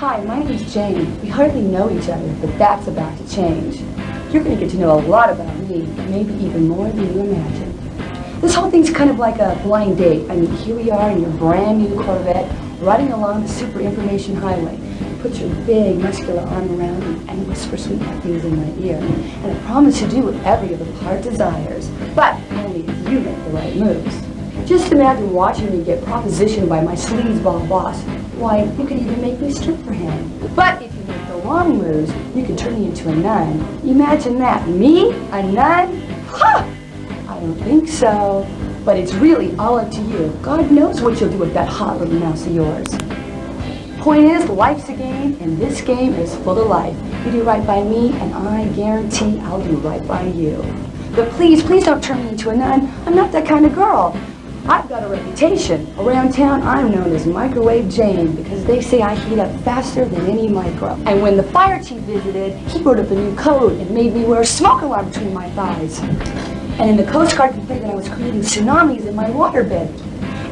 Hi, my name's Jane. We hardly know each other, but that's about to change. You're going to get to know a lot about me, maybe even more than you imagine. This whole thing's kind of like a blind date. I mean, here we are in your brand new Corvette, riding along the super information highway. You put your big, muscular arm around me and whisper sweet things in my ear. And I promise to do whatever your little heart desires, but only if you make the right moves. Just imagine watching me get propositioned by my sleazeball boss. Why, you could even make me strip for him. But if you make the wrong moves, you could turn me into a nun. Imagine that. Me? A nun? Ha! I don't think so. But it's really all up to you. God knows what you'll do with that hot little mouse of yours. Point is, life's a game, and this game is full of life. You do right by me, and I guarantee I'll do right by you. But please, please don't turn me into a nun. I'm not that kind of girl. I've got a reputation. Around town, I'm known as Microwave Jane because they say I heat up faster than any micro. And when the fire chief visited, he wrote up a new code and made me wear a smoke alarm between my thighs. And then the Coast Guard complained that I was creating tsunamis in my waterbed.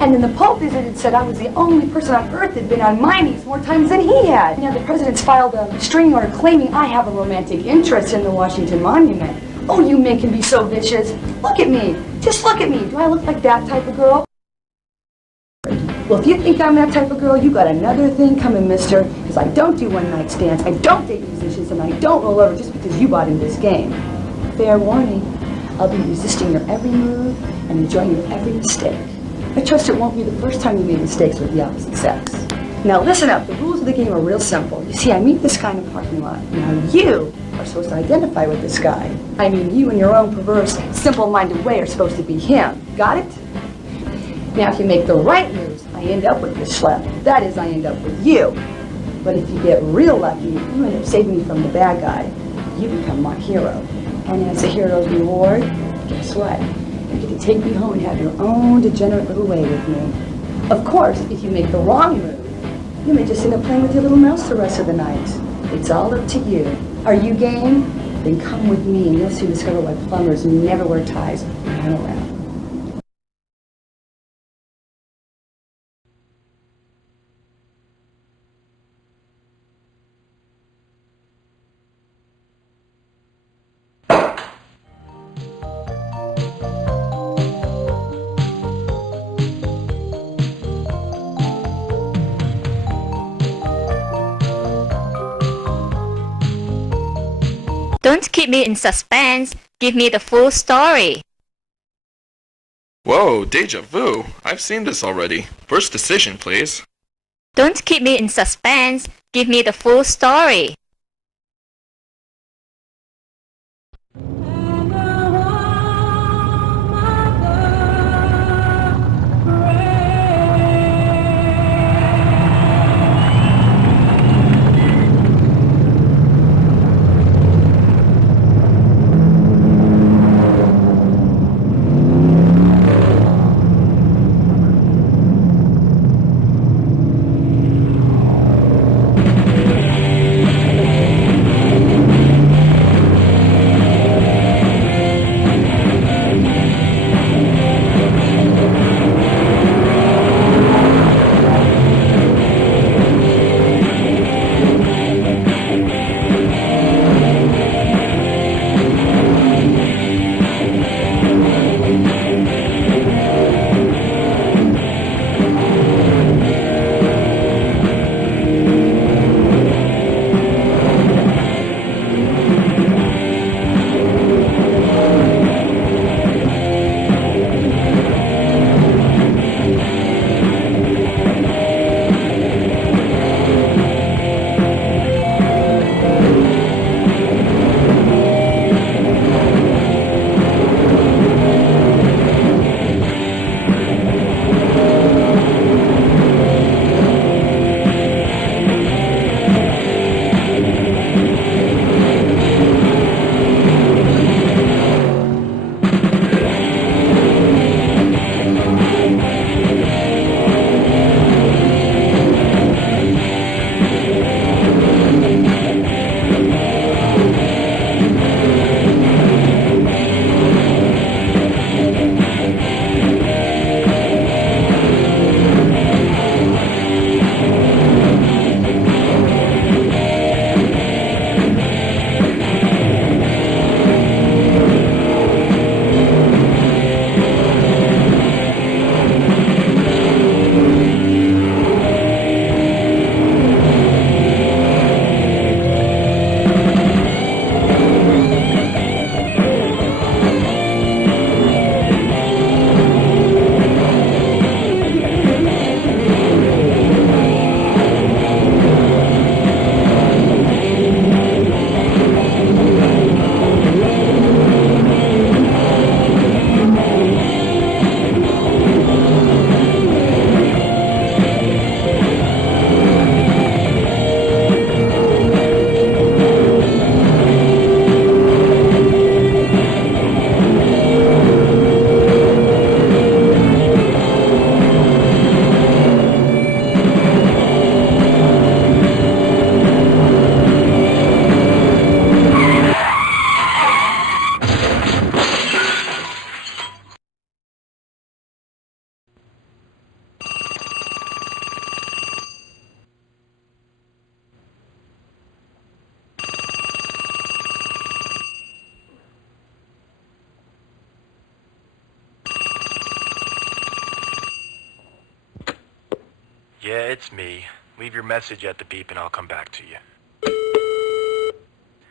And then the Pope visited and said I was the only person on Earth that had been on my knees more times than he had. Now the president's filed a restraining order claiming I have a romantic interest in the Washington Monument. Oh, you men can be so vicious. Look at me. Just look at me. Do I look like that type of girl? Well, if you think I'm that type of girl, you got another thing coming, mister. Because I don't do one-night stands, I don't date musicians, and I don't roll over just because you bought in this game. Fair warning, I'll be resisting your every move and enjoying your every mistake. I trust it won't be the first time you made mistakes with the opposite sex. Now listen up, the rules of the game are real simple. You see, I meet this guy in the parking lot. Now you are supposed to identify with this guy. I mean, you in your own perverse, simple-minded way are supposed to be him. Got it? Now, if you make the right moves, I end up with this schlep. That is, I end up with you. But if you get real lucky, you end up saving me from the bad guy. You become my hero. And as the hero's reward, guess what? You get to take me home and have your own degenerate little way with me. Of course, if you make the wrong move, you may just end up playing with your little mouse the rest of the night. It's all up to you. Are you game? Then come with me and you'll soon discover why plumbers never wear ties when I'm around. Don't keep me in suspense. Give me the full story. Whoa, deja vu. I've seen this already. First decision, please. Don't keep me in suspense. Give me the full story. Yeah, it's me. Leave your message at the beep and I'll come back to you.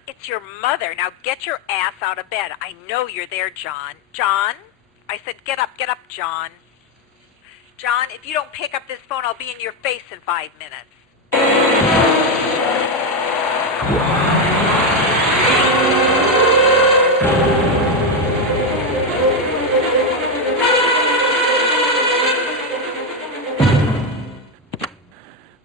It's your mother. Now get your ass out of bed. I know you're there, John. John? I said get up, John. John, if you don't pick up this phone, I'll be in your face in 5 minutes.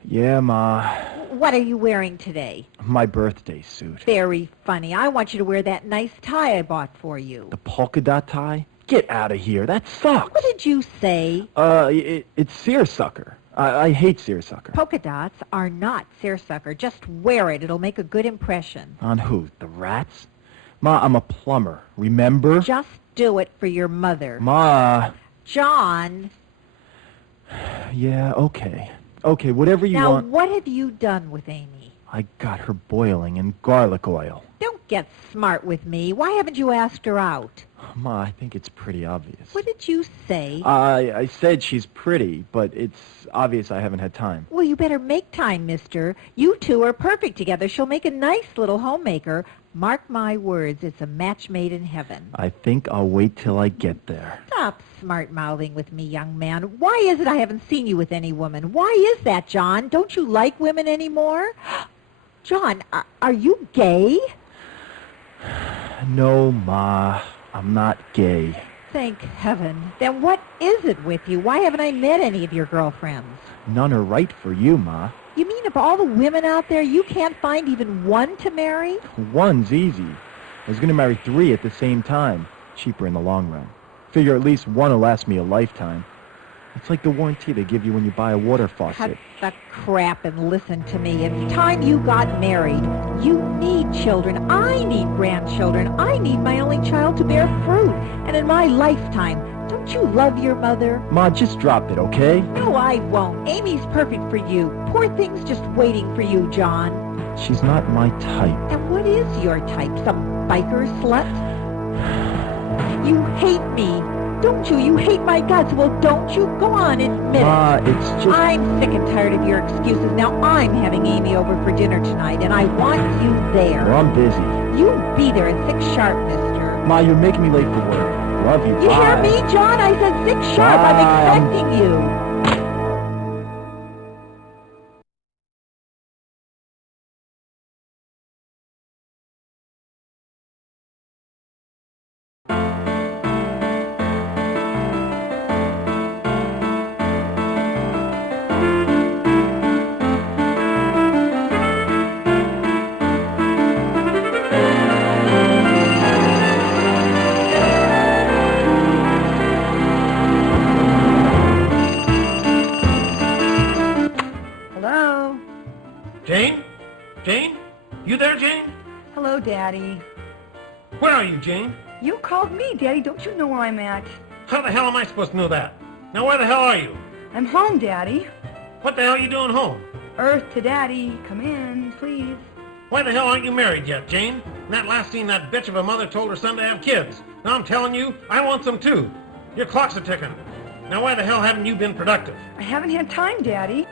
Yeah, Ma. What are you wearing today? My birthday suit. Very funny. I want you to wear that nice tie I bought for you. The polka dot tie? Get out of here. That sucks. What did you say? It's seersucker. I hate seersucker. Polka dots are not seersucker. Just wear it. It'll make a good impression. On who? The rats? Ma, I'm a plumber. Remember? Just do it for your mother. Ma. John. Yeah, okay. Okay, whatever you want. Now, what have you done with Amy? I got her boiling in garlic oil. Don't get smart with me. Why haven't you asked her out? Ma, I think it's pretty obvious. What did you say? I said she's pretty, but it's obvious I haven't had time. Well, you better make time, mister. You two are perfect together. She'll make a nice little homemaker. Mark my words, it's a match made in heaven. I think I'll wait till I get there. Stop smart-mouthing with me, young man. Why is it I haven't seen you with any woman? Why is that, John? Don't you like women anymore? John, are you gay? No, Ma. I'm not gay. Thank heaven. Then what is it with you? Why haven't I met any of your girlfriends? None are right for you, Ma. You mean of all the women out there, you can't find even one to marry? One's easy. I was going to marry 3 at the same time. Cheaper in the long run. Figure at least one will last me a lifetime. It's like the warranty they give you when you buy a water faucet. Cut the crap and listen to me. It's time you got married. You need children. I need grandchildren. I need my only child to bear fruit. And in my lifetime, don't you love your mother? Ma, just drop it, okay? No, I won't. Amy's perfect for you. Poor thing's just waiting for you, John. She's not my type. And what is your type? Some biker slut? You hate me. Don't you? You hate my guts. Well, don't you? Go on, admit Ma, it. it's just... I'm sick and tired of your excuses. Now I'm having Amy over for dinner tonight, and I want you there. Well, I'm busy. You be there at 6 sharp, mister. Ma, you're making me late for work. Love you. You Bye. hear me, John? I said 6 sharp. Bye. I'm expecting you. Hello? Jane? Jane? You there, Jane? Hello, Daddy. Where are you, Jane? You called me, Daddy. Don't you know where I'm at? How the hell am I supposed to know that? Now, where the hell are you? I'm home, Daddy. What the hell are you doing home? Earth to Daddy. Come in, please. Why the hell aren't you married yet, Jane? In that last scene, that bitch of a mother told her son to have kids. Now I'm telling you, I want some too. Your clocks are ticking. Now, why the hell haven't you been productive? I haven't had time, Daddy.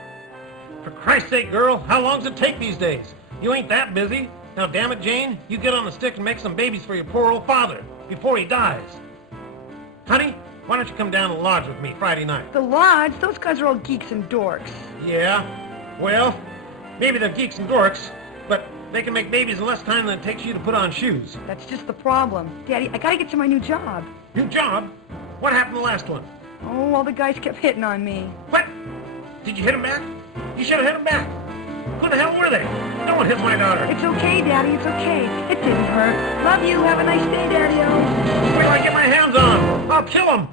For Christ's sake, girl, how long does it take these days? You ain't that busy. Now, damn it, Jane, you get on the stick and make some babies for your poor old father before he dies. Honey, why don't you come down to the lodge with me Friday night? The lodge? Those guys are all geeks and dorks. Yeah, well, maybe they're geeks and dorks, but they can make babies in less time than it takes you to put on shoes. That's just the problem. Daddy, I gotta get to my new job. New job? What happened to the last one? Oh, all the guys kept hitting on me. What? Did you hit him back? You should have hit him back. Who the hell were they? No one hit my daughter. It's okay, Daddy, it's okay. It didn't hurt. Love you. Have a nice day, Daddy-o. Wait till I get my hands on him. I'll kill him.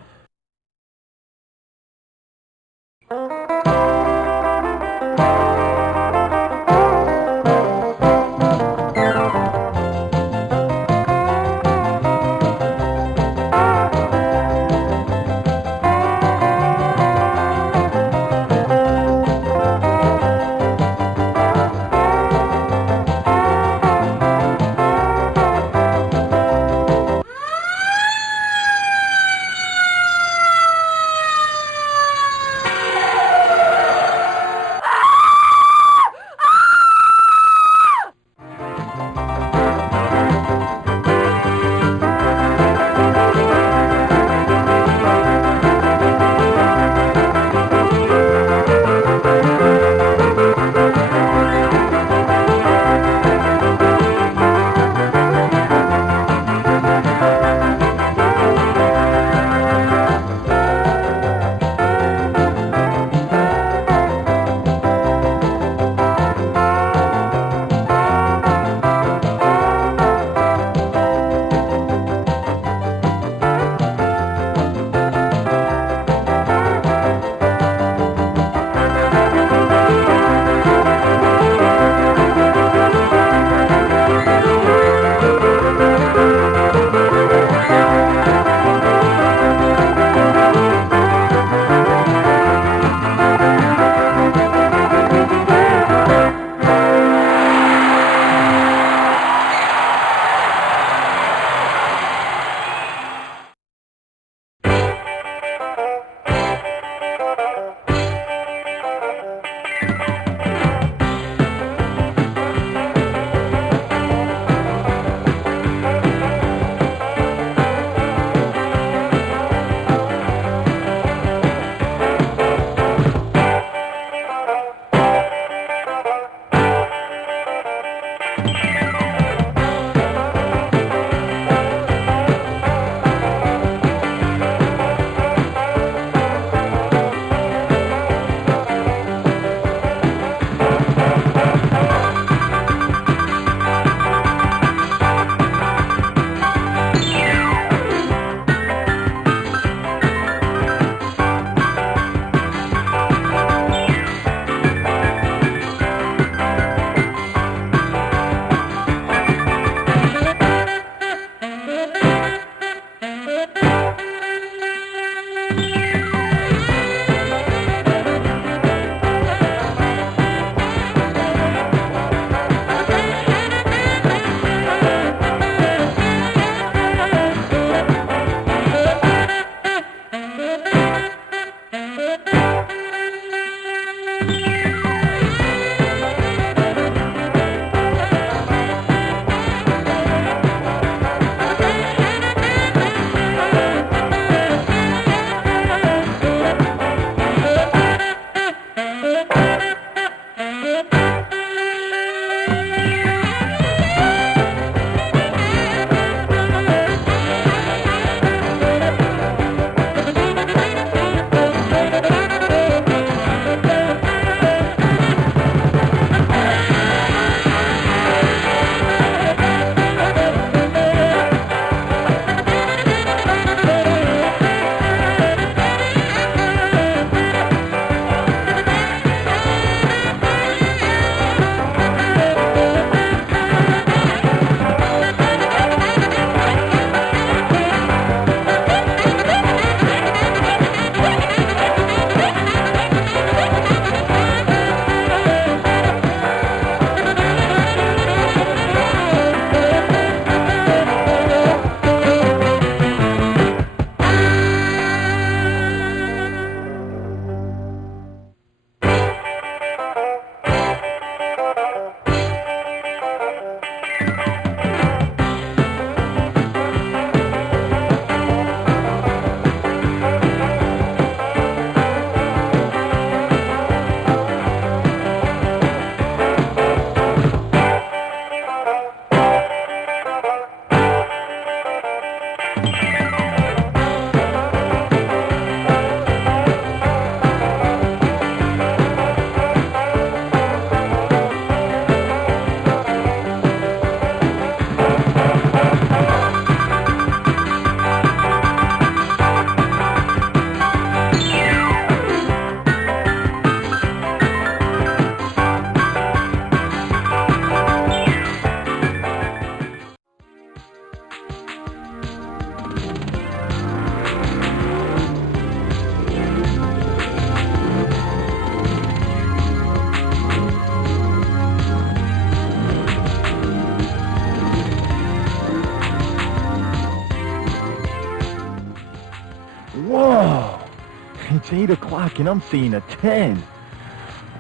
8 o'clock and I'm seeing a 10.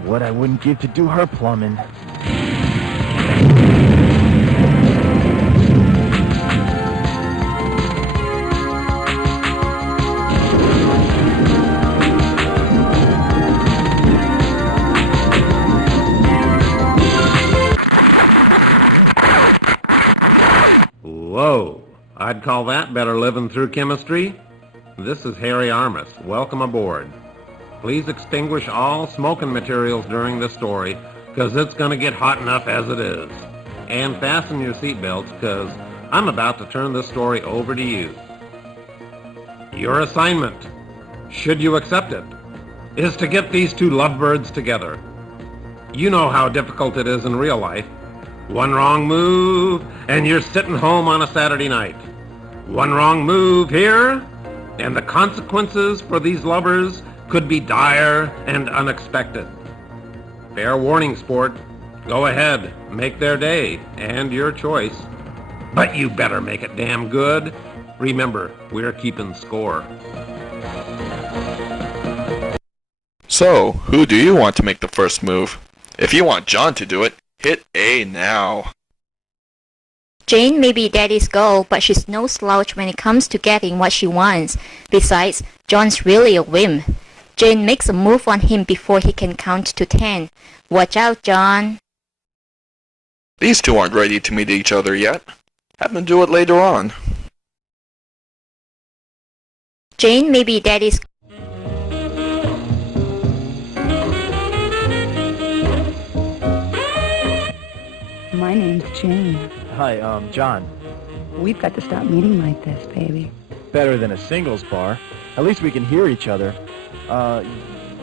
What I wouldn't give to do her plumbing. Whoa, I'd call that better living through chemistry. This is Harry Armis. Welcome aboard. Please extinguish all smoking materials during this story, because it's going to get hot enough as it is. And fasten your seatbelts, because I'm about to turn this story over to you. Your assignment, should you accept it, is to get these two lovebirds together. You know how difficult it is in real life. One wrong move, and you're sitting home on a Saturday night. One wrong move here, and the consequences for these lovers could be dire and unexpected. Fair warning, sport. Go ahead, make their day, and your choice. But you better make it damn good. Remember, we're keeping score. So, who do you want to make the first move? If you want John to do it, hit A now. Jane may be Daddy's girl, but she's no slouch when it comes to getting what she wants. Besides, John's really a wimp. Jane makes a move on him before he can count to 10. Watch out, John. These two aren't ready to meet each other yet. Have them do it later on. Jane may be Daddy's. My name's Jane. Hi, John. We've got to stop meeting like this, baby. Better than a singles bar. At least we can hear each other.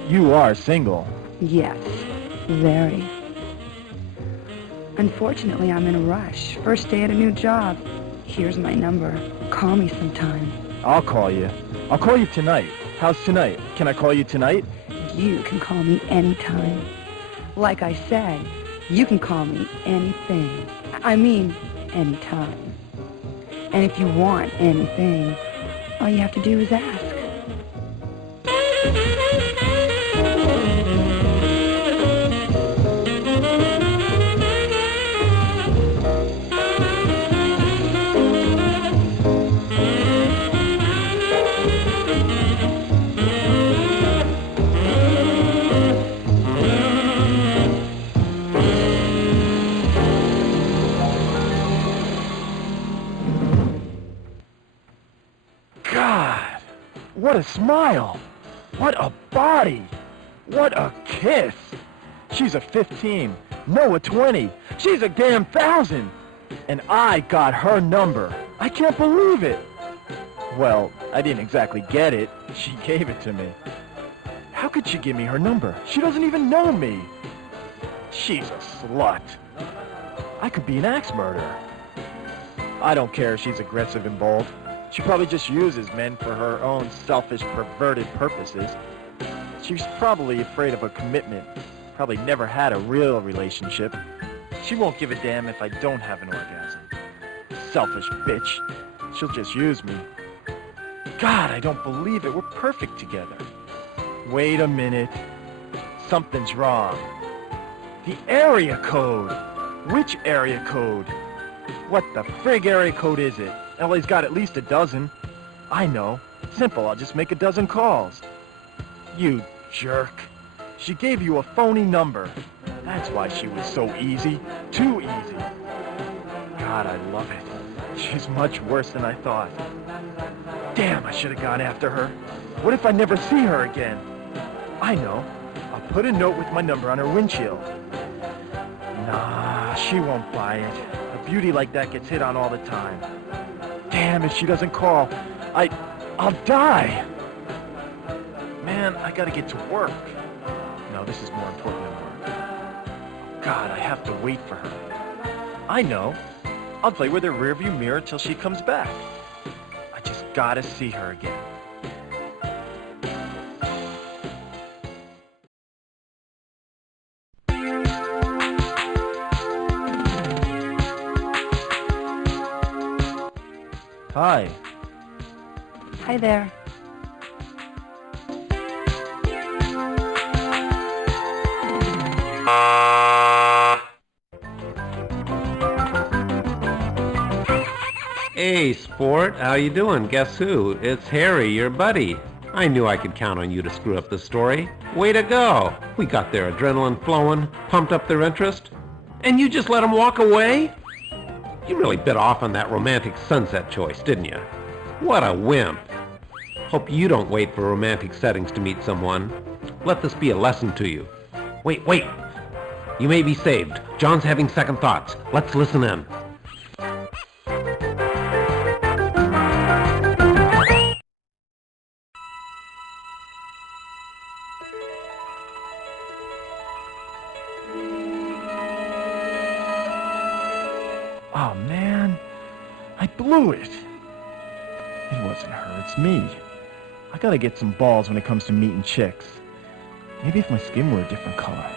You are single. Yes, very. Unfortunately, I'm in a rush. First day at a new job. Here's my number. Call me sometime. I'll call you. I'll call you tonight. How's tonight? Can I call you tonight? You can call me anytime. Like I said, you can call me anything. I mean, anytime. And if you want anything, all you have to do is ask. God, what a smile. What a body. What a kiss. She's a 15. No, a 20. She's a damn 1,000. And I got her number. I can't believe it. Well, I didn't exactly get it. She gave it to me. How could she give me her number? She doesn't even know me. She's a slut. I could be an axe murderer. I don't care if she's aggressive and bold. She probably just uses men for her own selfish, perverted purposes. She's probably afraid of a commitment. Probably never had a real relationship. She won't give a damn if I don't have an orgasm. Selfish bitch. She'll just use me. God, I don't believe it. We're perfect together. Wait a minute. Something's wrong. The area code. Which area code? What the frig area code is it? LA's got at least a dozen. I know. Simple, I'll just make a dozen calls. You jerk. She gave you a phony number. That's why she was so easy. Too easy. God, I love it. She's much worse than I thought. Damn, I should have gone after her. What if I never see her again? I know. I'll put a note with my number on her windshield. Nah, she won't buy it. A beauty like that gets hit on all the time. Damn, if she doesn't call, I'll die. Man, I gotta get to work. No, this is more important than work. God, I have to wait for her. I know. I'll play with her rearview mirror till she comes back. I just gotta see her again. Hi. Hi there. Hey, sport, how you doing? Guess who? It's Harry, your buddy. I knew I could count on you to screw up this story. Way to go! We got their adrenaline flowing, pumped up their interest, and you just let them walk away? You really bit off on that romantic sunset choice, didn't you? What a wimp. Hope you don't wait for romantic settings to meet someone. Let this be a lesson to you. Wait. You may be saved. John's having second thoughts. Let's listen in. Oh, man. I blew it. It wasn't her, it's me. I gotta get some balls when it comes to meeting chicks. Maybe if my skin were a different color.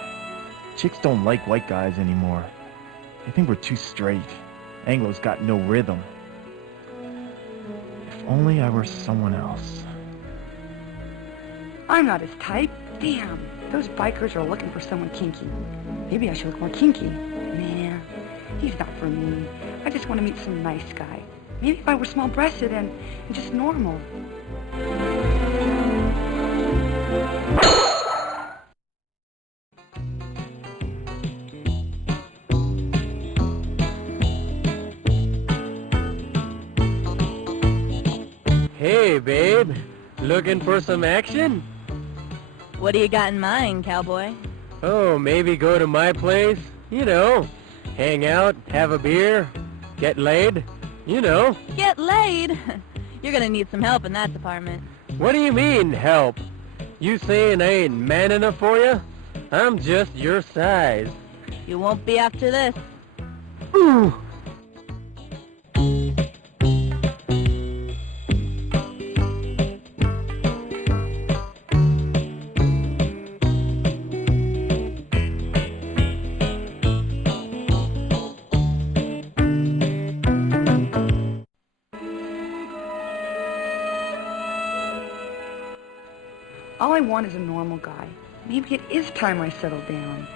Chicks don't like white guys anymore. They think we're too straight. Anglo's got no rhythm. If only I were someone else. I'm not his type. Damn, those bikers are looking for someone kinky. Maybe I should look more kinky. Nah, he's not for me. I just want to meet some nice guy. Maybe if I were small-breasted and just normal. Hey, babe. Looking for some action? What do you got in mind, cowboy? Oh, maybe go to my place. You know, hang out, have a beer, get laid. You know. Get laid? You're gonna need some help in that department. What do you mean, help? You saying I ain't man enough for you? I'm just your size. You won't be after this. Ooh. All I want is a normal guy. Maybe it is time I settle down.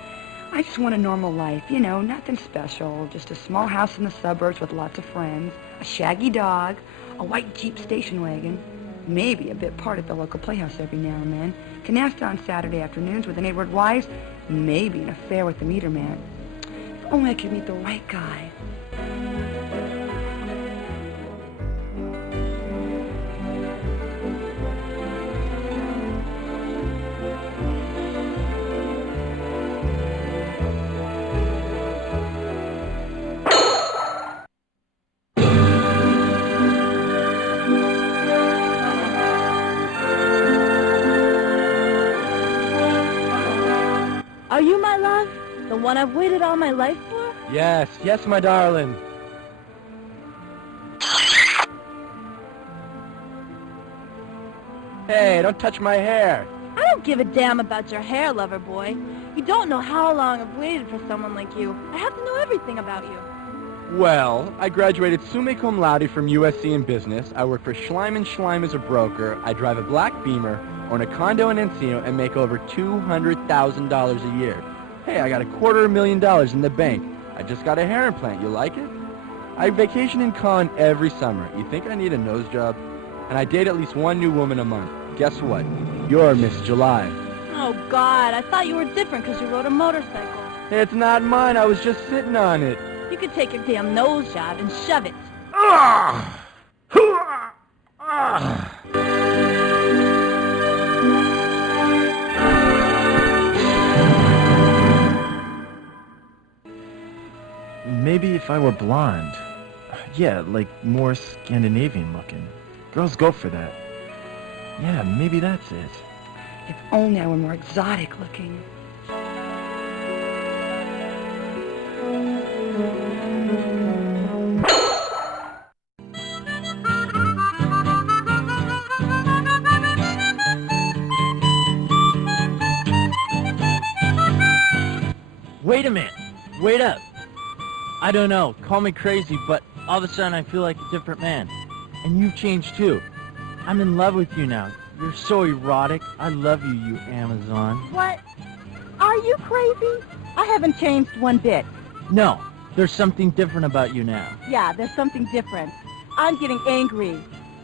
I just want a normal life, you know, nothing special. Just a small house in the suburbs with lots of friends, a shaggy dog, a white Jeep station wagon, maybe a bit part at the local playhouse every now and then, canasta on Saturday afternoons with the neighborhood wives, maybe an affair with the meter man. If only I could meet the right guy. Are you my love? The one I've waited all my life for? Yes, my darling. Hey, don't touch my hair. I don't give a damn about your hair, lover boy. You don't know how long I've waited for someone like you. I have to know everything about you. Well, I graduated summa cum laude from USC in business. I work for Schleim & Schleim as a broker. I drive a black Beamer, own a condo in Encino, and make over $200,000 a year. Hey, I got $250,000 in the bank. I just got a hair implant. You like it? I vacation in Cannes every summer. You think I need a nose job? And I date at least one new woman a month. Guess what? You're Miss July. Oh, God, I thought you were different because you rode a motorcycle. It's not mine. I was just sitting on it. You could take your damn nose job and shove it. Maybe if I were blonde. Yeah, like more Scandinavian looking. Girls go for that. Yeah, maybe that's it. If only I were more exotic looking. Wait a minute. Wait up. I don't know, call me crazy, but all of a sudden I feel like a different man. And you've changed too. I'm in love with you now. You're so erotic. I love you, you Amazon. What? Are you crazy? I haven't changed one bit. No, there's something different about you now. Yeah, there's something different. I'm getting angry.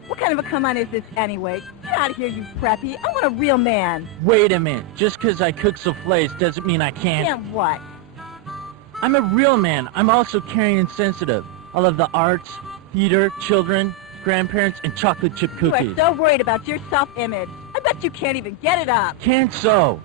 What kind of a come-on is this anyway? Get out of here, you preppy. I want a real man. Wait a minute. Just 'cause I cook souffles doesn't mean I can't. And what? I'm a real man. I'm also caring and sensitive. I love the arts, theater, children, grandparents, and chocolate chip You cookies. are so worried about your self-image. I bet you can't even get it up. Can't so.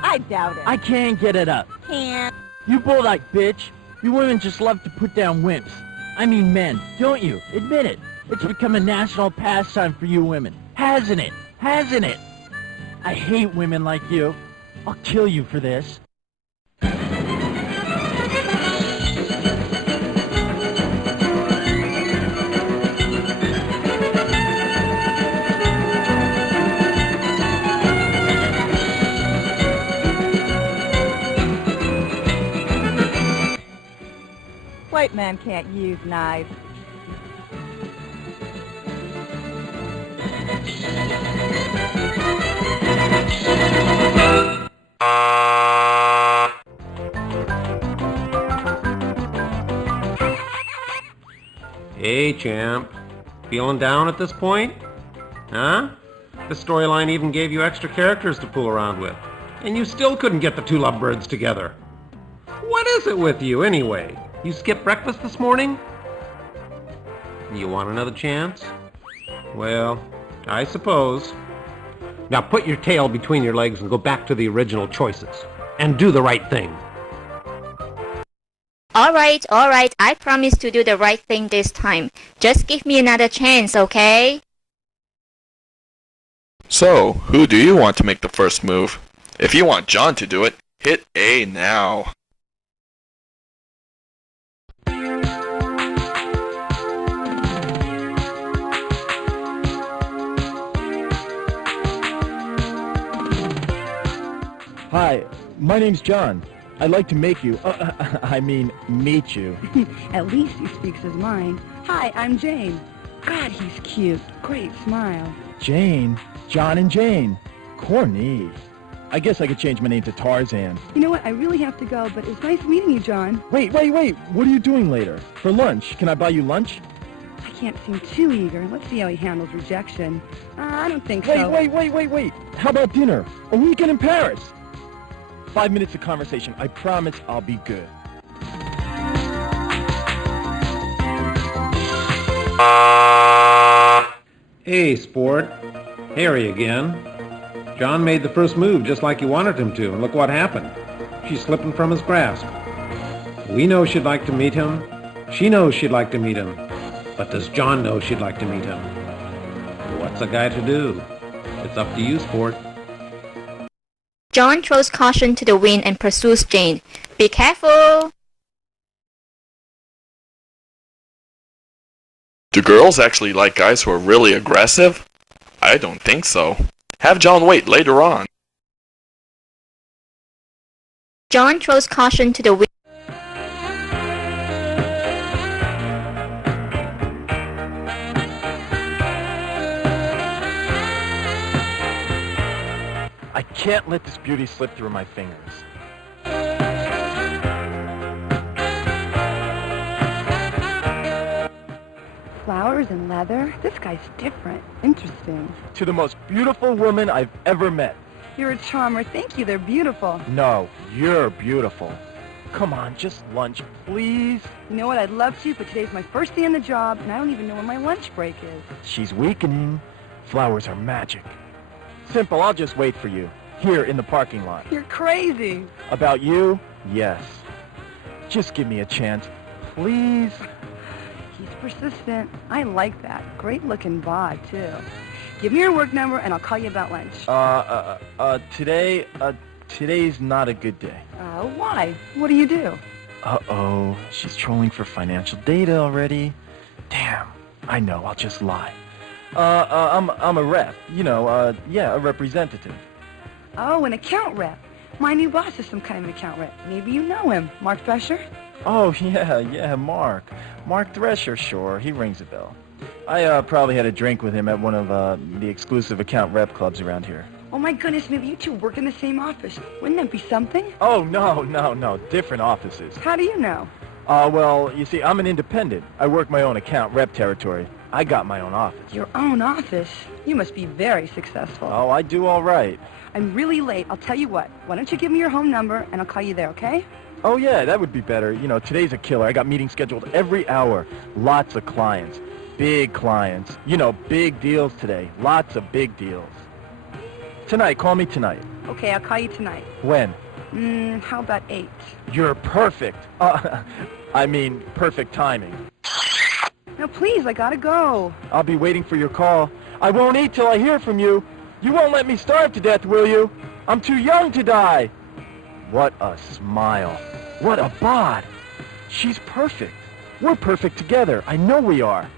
I doubt it. I can get it up. Can't. You bull-like bitch. You women just love to put down wimps. I mean men, don't you? Admit it. It's become a national pastime for you women. Hasn't it? Hasn't it? I hate women like you. I'll kill you for this. White men can't use knives. Hey, champ. Feeling down at this point? Huh? The storyline even gave you extra characters to fool around with. And you still couldn't get the two lovebirds together. What is it with you, anyway? You skipped breakfast this morning? You want another chance? Well, I suppose. Now put your tail between your legs and go back to the original choices. And do the right thing. Alright, I promise to do the right thing this time. Just give me another chance, okay? So, who do you want to make the first move? If you want John to do it, hit A now. Hi, my name's John. I'd like to make you, meet you. At least he speaks his mind. Hi, I'm Jane. God, he's cute. Great smile. Jane? John and Jane. Corny. I guess I could change my name to Tarzan. You know what? I really have to go, but it was nice meeting you, John. Wait. What are you doing later? For lunch? Can I buy you lunch? I can't seem too eager. Let's see how he handles rejection. I don't think so. Wait. How about dinner? A weekend in Paris? 5 minutes of conversation. I promise I'll be good. Hey, sport. Harry again. John made the first move just like you wanted him to, and look what happened. She's slipping from his grasp. We know she'd like to meet him. She knows she'd like to meet him. But does John know she'd like to meet him? What's a guy to do? It's up to you, sport. John throws caution to the wind and pursues Jane. Be careful! Do girls actually like guys who are really aggressive? I don't think so. Have John wait later on. John throws caution to the wind. I can't let this beauty slip through my fingers. Flowers and leather? This guy's different. Interesting. To the most beautiful woman I've ever met. You're a charmer. Thank you. They're beautiful. No, you're beautiful. Come on, just lunch, please. You know what? I'd love to, but today's my first day on the job, and I don't even know when my lunch break is. She's weakening. Flowers are magic. Simple, I'll just wait for you. Here in the parking lot. You're crazy. About you? Yes. Just give me a chance, please. He's persistent. I like that. Great looking bod, too. Give me your work number, and I'll call you about lunch. Today's not a good day. Why? What do you do? Uh-oh, she's trolling for financial data already. Damn, I know, I'll just lie. I'm a rep, a representative. Oh, an account rep. My new boss is some kind of an account rep. Maybe you know him. Mark Thresher? Oh, yeah, Mark. Mark Thresher, sure, he rings a bell. I probably had a drink with him at one of the exclusive account rep clubs around here. Oh my goodness, maybe you two work in the same office. Wouldn't that be something? Oh, no, different offices. How do you know? Well, you see, I'm an independent. I work my own account rep territory. I got my own office. Your own office? You must be very successful. Oh, I do all right. I'm really late. I'll tell you what. Why don't you give me your home number and I'll call you there, okay? Oh, yeah, that would be better. You know, today's a killer. I got meetings scheduled every hour. Lots of clients. Big clients. You know, big deals today. Lots of big deals. Tonight, call me tonight. Okay, I'll call you tonight. When? How about 8? You're perfect. I mean, perfect timing. No, please, I gotta go. I'll be waiting for your call. I won't eat till I hear from you. You won't let me starve to death, will you? I'm too young to die. What a smile. What a bod. She's perfect. We're perfect together. I know we are.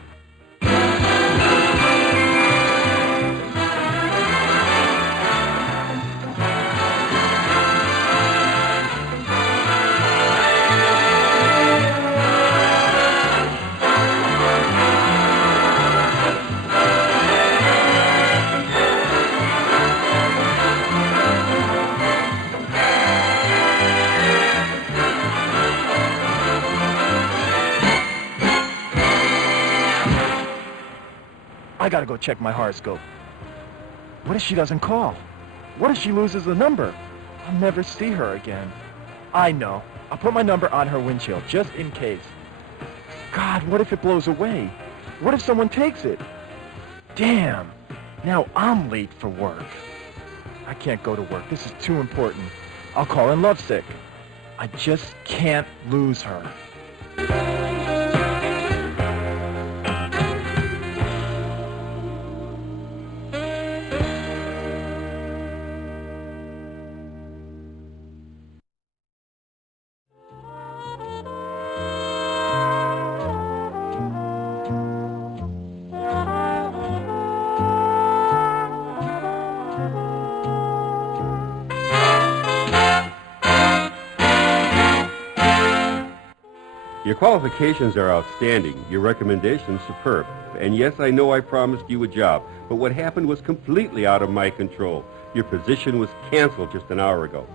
I gotta go check my horoscope. What if she doesn't call? What if she loses the number? I'll never see her again. I know. I'll put my number on her windshield, just in case. God, what if it blows away? What if someone takes it? Damn. Now I'm late for work. I can't go to work. This is too important. I'll call in lovesick. I just can't lose her. Your qualifications are outstanding. Your recommendations superb. And yes, I know I promised you a job, but what happened was completely out of my control. Your position was canceled just an hour ago.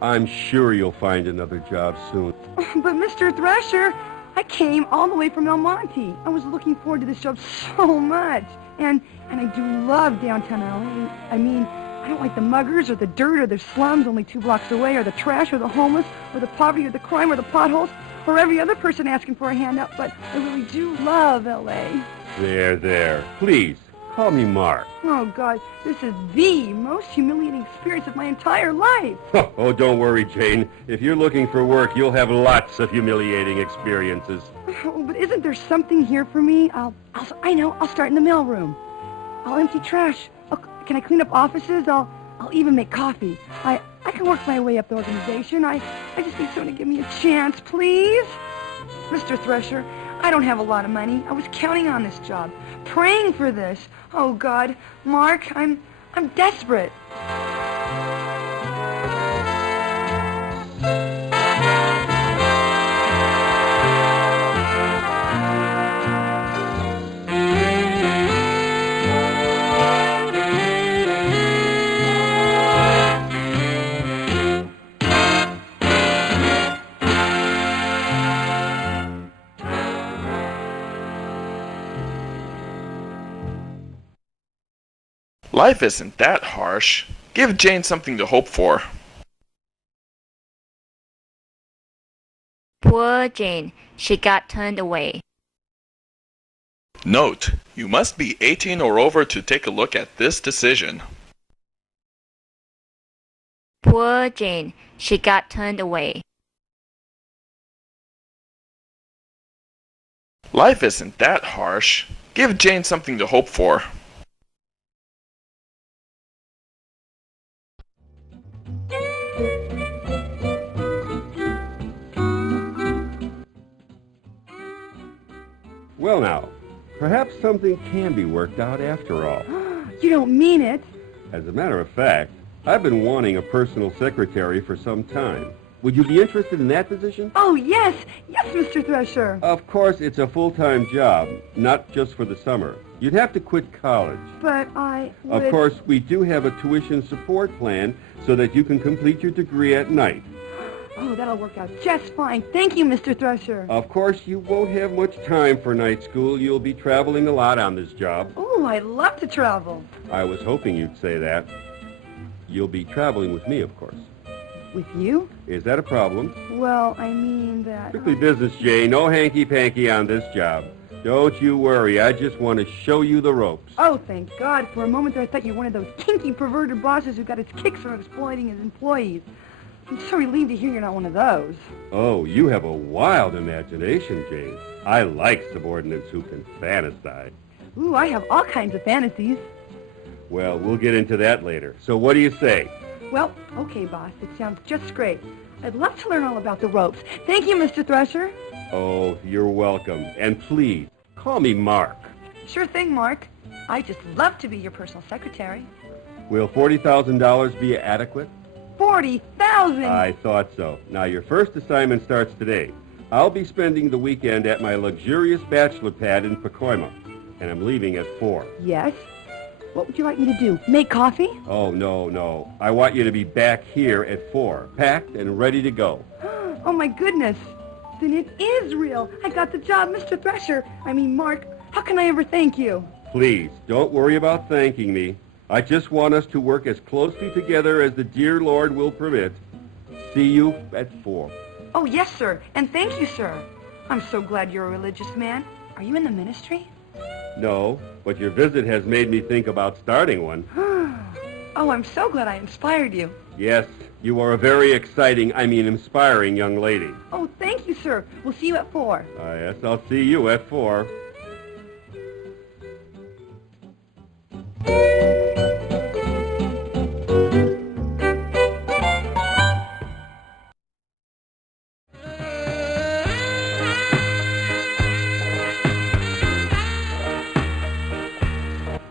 I'm sure you'll find another job soon. But Mr. Thrasher, I came all the way from El Monte. I was looking forward to this job so much. And I do love downtown LA. I mean, I don't like the muggers or the dirt or the slums only 2 blocks away, or the trash or the homeless or the poverty or the crime or the potholes or every other person asking for a handout, but I really do love L.A. There. Please, call me Mark. Oh, God, this is the most humiliating experience of my entire life. Oh, don't worry, Jane. If you're looking for work, you'll have lots of humiliating experiences. Oh, but isn't there something here for me? I know, I'll start in the mailroom. I'll empty trash. Can I clean up offices? I'll even make coffee. I can work my way up the organization. I just need someone to give me a chance, please. Mr. Thresher, I don't have a lot of money. I was counting on this job, praying for this. Oh, God, Mark, I'm desperate. Life isn't that harsh. Give Jane something to hope for. Poor Jane. She got turned away. Note: you must be 18 or over to take a look at this decision. Poor Jane. She got turned away. Life isn't that harsh. Give Jane something to hope for. Well now, perhaps something can be worked out after all. You don't mean it. As a matter of fact, I've been wanting a personal secretary for some time. Would you be interested in that position? Oh, yes, Mr. Thresher. Of course, it's a full-time job, not just for the summer. You'd have to quit college. But I would... Of course, we do have a tuition support plan so that you can complete your degree at night. Oh, that'll work out just fine. Thank you, Mr. Thresher. Of course, you won't have much time for night school. You'll be traveling a lot on this job. Oh, I love to travel. I was hoping you'd say that. You'll be traveling with me, of course. With you? Is that a problem? Well, I mean that... Strictly business, Jay. No hanky-panky on this job. Don't you worry. I just want to show you the ropes. Oh, thank God. For a moment there, I thought you were one of those kinky, perverted bosses who got his kicks from exploiting his employees. I'm so relieved to hear you're not one of those. Oh, you have a wild imagination, Jane. I like subordinates who can fantasize. Ooh, I have all kinds of fantasies. Well, we'll get into that later. So what do you say? Well, okay, boss. It sounds just great. I'd love to learn all about the ropes. Thank you, Mr. Thresher. Oh, you're welcome. And please, call me Mark. Sure thing, Mark. I'd just love to be your personal secretary. Will $40,000 be adequate? 40,000! I thought so. Now, your first assignment starts today. I'll be spending the weekend at my luxurious bachelor pad in Pacoima, and I'm leaving at 4. Yes? What would you like me to do? Make coffee? Oh, no. I want you to be back here at 4, packed and ready to go. Oh, my goodness. Then it is real. I got the job, Mr. Thresher. I mean, Mark, how can I ever thank you? Please, don't worry about thanking me. I just want us to work as closely together as the dear Lord will permit. See you at 4. Oh, yes, sir. And thank you, sir. I'm so glad you're a religious man. Are you in the ministry? No, but your visit has made me think about starting one. Oh, I'm so glad I inspired you. Yes, you are a very exciting, inspiring young lady. Oh, thank you, sir. We'll see you at 4. Yes, I'll see you at 4.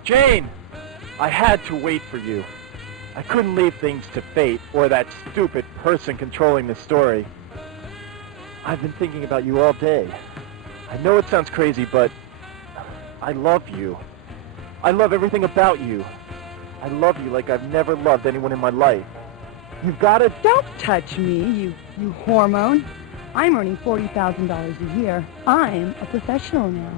Jane! I had to wait for you. I couldn't leave things to fate or that stupid person controlling the story. I've been thinking about you all day. I know it sounds crazy, but I love you. I love everything about you. I love you like I've never loved anyone in my life. You've got to... Don't touch me, you hormone. I'm earning $40,000 a year. I'm a professional now.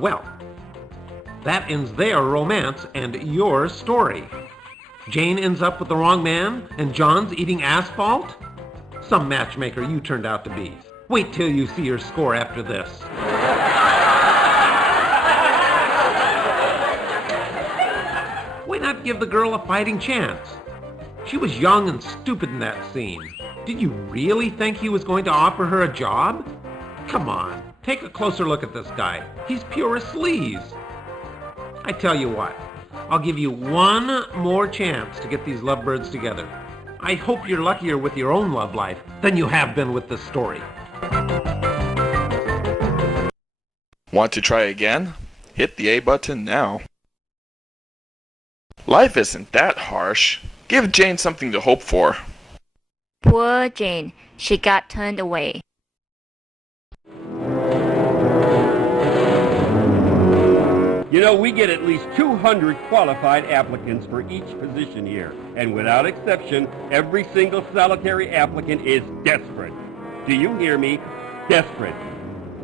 Well, that ends their romance and your story. Jane ends up with the wrong man, and John's eating asphalt? Some matchmaker you turned out to be. Wait till you see your score after this. Why not give the girl a fighting chance? She was young and stupid in that scene. Did you really think he was going to offer her a job? Come on, take a closer look at this guy. He's pure sleaze. I tell you what, I'll give you one more chance to get these lovebirds together. I hope you're luckier with your own love life than you have been with this story. Want to try again? Hit the A button now. Life isn't that harsh. Give Jane something to hope for. Poor Jane. She got turned away. You know, we get at least 200 qualified applicants for each position here. And without exception, every single solitary applicant is desperate. Do you hear me? Desperate.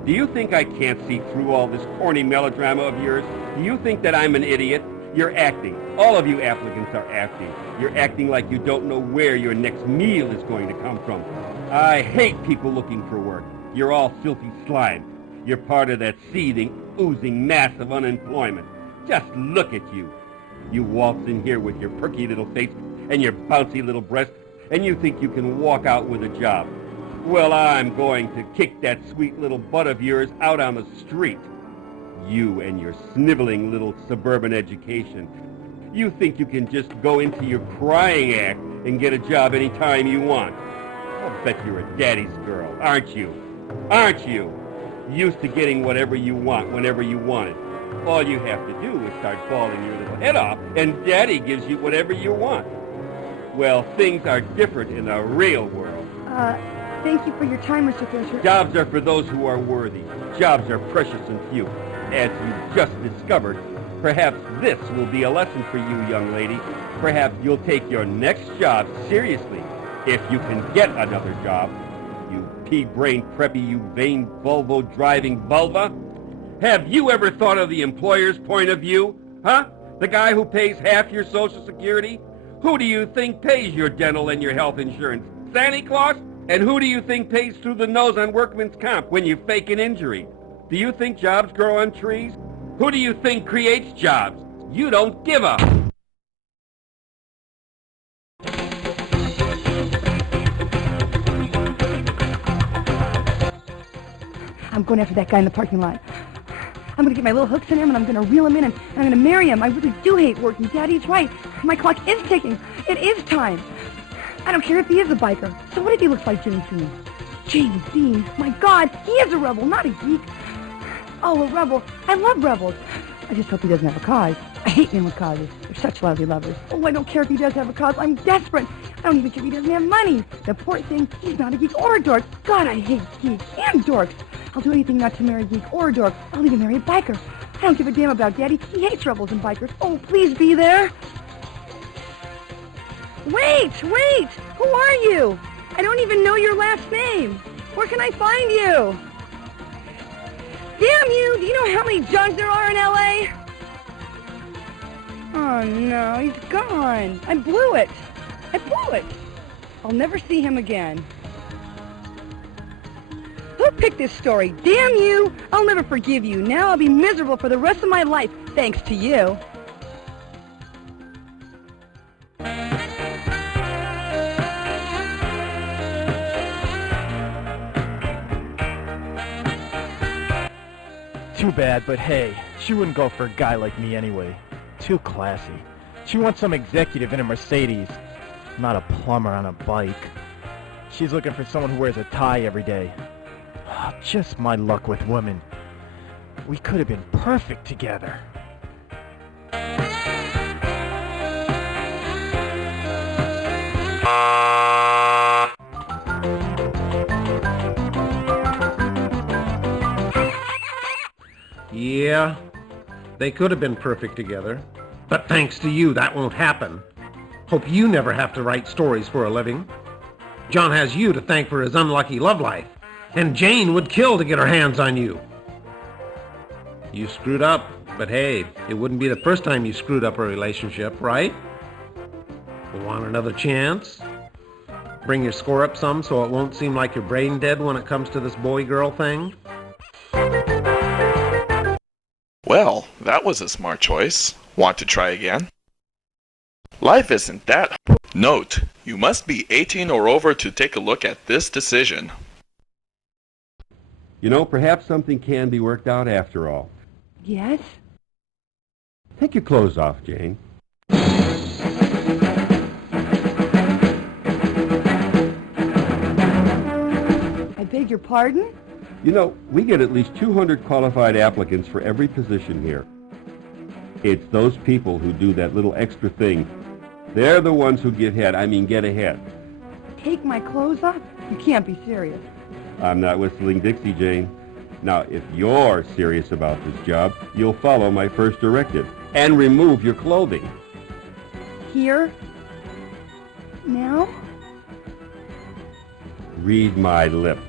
Do you think I can't see through all this corny melodrama of yours? Do you think that I'm an idiot? You're acting. All of you applicants are acting. You're acting like you don't know where your next meal is going to come from. I hate people looking for work. You're all filthy slime. You're part of that seething, oozing mass of unemployment. Just look at you. You waltz in here with your perky little face and your bouncy little breast, and you think you can walk out with a job. Well, I'm going to kick that sweet little butt of yours out on the street. You and your sniveling little suburban education. You think you can just go into your crying act and get a job any time you want. bet you're a daddy's girl, aren't you? Aren't you? Used to getting whatever you want whenever you want it. All you have to do is start bawling your little head off, and Daddy gives you whatever you want. Well, things are different in the real world. Thank you for your time, Mr. Fisher. Jobs are for those who are worthy. Jobs are precious and few. As you've just discovered, perhaps this will be a lesson for you, young lady. Perhaps you'll take your next job seriously, if you can get another job. You pea-brained preppy, you vain Volvo-driving vulva. Have you ever thought of the employer's point of view? Huh? The guy who pays half your Social Security? Who do you think pays your dental and your health insurance? Santa Claus? And who do you think pays through the nose on workman's comp when you fake an injury? Do you think jobs grow on trees? Who do you think creates jobs? You don't give a... I'm going after that guy in the parking lot. I'm going to get my little hooks in him, and I'm going to reel him in, and I'm going to marry him. I really do hate working. Daddy's right. My clock is ticking. It is time. I don't care if he is a biker. So what if he looks like James Dean? James Dean? My God, he is a rebel, not a geek. Oh, a rebel. I love rebels. I just hope he doesn't have a cause. I hate men with causes. They're such lousy lovers. Oh, I don't care if he does have a cause. I'm desperate. I don't even care if he doesn't have money. The poor thing, he's not a geek or a dork. God, I hate geeks and dorks. I'll do anything not to marry a geek or a dork. I'll even marry a biker. I don't give a damn about Daddy. He hates rebels and bikers. Oh, please be there. Wait! Who are you? I don't even know your last name. Where can I find you? Damn you! Do you know how many Johns there are in L.A.? Oh, no, he's gone. I blew it. I'll never see him again. Who picked this story? Damn you! I'll never forgive you. Now I'll be miserable for the rest of my life, thanks to you. Too bad, but hey, she wouldn't go for a guy like me anyway. Too classy. She wants some executive in a Mercedes, not a plumber on a bike. She's looking for someone who wears a tie every day. Just my luck with women. We could have been perfect together. Yeah, they could have been perfect together. But thanks to you, that won't happen. Hope you never have to write stories for a living. John has you to thank for his unlucky love life. And Jane would kill to get her hands on you. You screwed up, but hey, it wouldn't be the first time you screwed up a relationship, right? Want another chance? Bring your score up some so it won't seem like you're brain dead when it comes to this boy-girl thing? Well, that was a smart choice. Want to try again? Life isn't that... Note, you must be 18 or over to take a look at this decision. You know, perhaps something can be worked out after all. Yes? Take your clothes off, Jane. I beg your pardon? You know, we get at least 200 qualified applicants for every position here. It's those people who do that little extra thing. They're the ones who get ahead. Take my clothes off? You can't be serious. I'm not whistling Dixie, Jane. Now, if you're serious about this job, you'll follow my first directive and remove your clothing. Here? Now? Read my lips.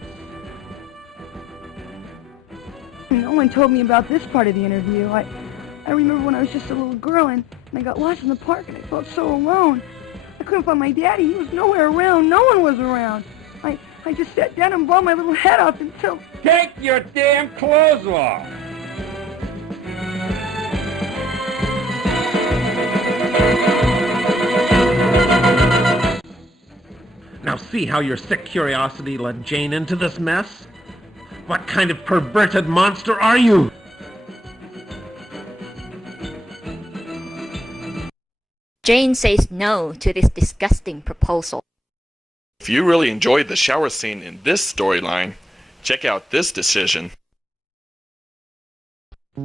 No one told me about this part of the interview. I remember when I was just a little girl and I got lost in the park and I felt so alone. I couldn't find my daddy. He was nowhere around. No one was around. I just sat down and bawled my little head off until... Take your damn clothes off! Now see how your sick curiosity led Jane into this mess? What kind of perverted monster are you? Jane says no to this disgusting proposal. If you really enjoyed the shower scene in this storyline, check out this decision. You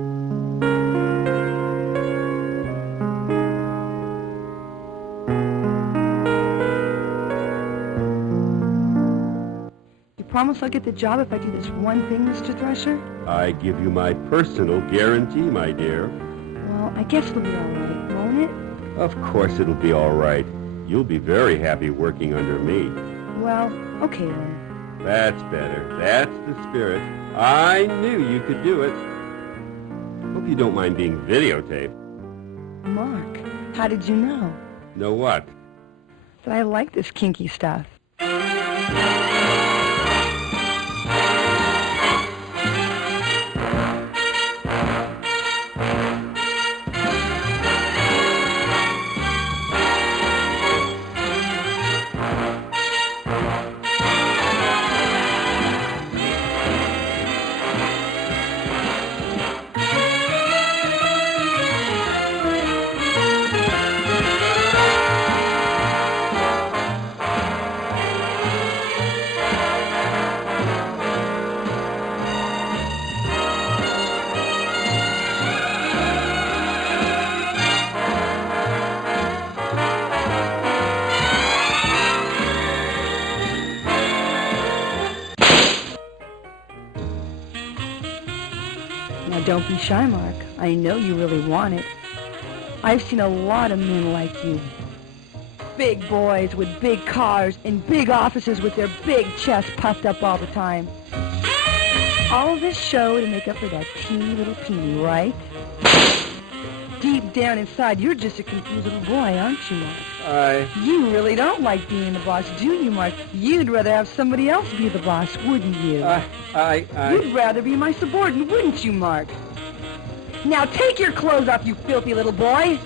promise I'll get the job if I do this one thing, Mr. Thresher? I give you my personal guarantee, my dear. Well, I guess it'll be all right, won't it? Of course it'll be all right. You'll be very happy working under me. Well, okay then. That's better. That's the spirit. I knew you could do it. Hope you don't mind being videotaped. Mark, how did you know? Know what? That I like this kinky stuff. Now don't be shy, Mark. I know you really want it. I've seen a lot of men like you. Big boys with big cars in big offices with their big chests puffed up all the time. All of this show to make up for that teeny little peony, right? Deep down inside, you're just a confused little boy, aren't you, Mark? You really don't like being the boss, do you, Mark? You'd rather have somebody else be the boss, wouldn't you? You'd rather be my subordinate, wouldn't you, Mark? Now take your clothes off, you filthy little boy!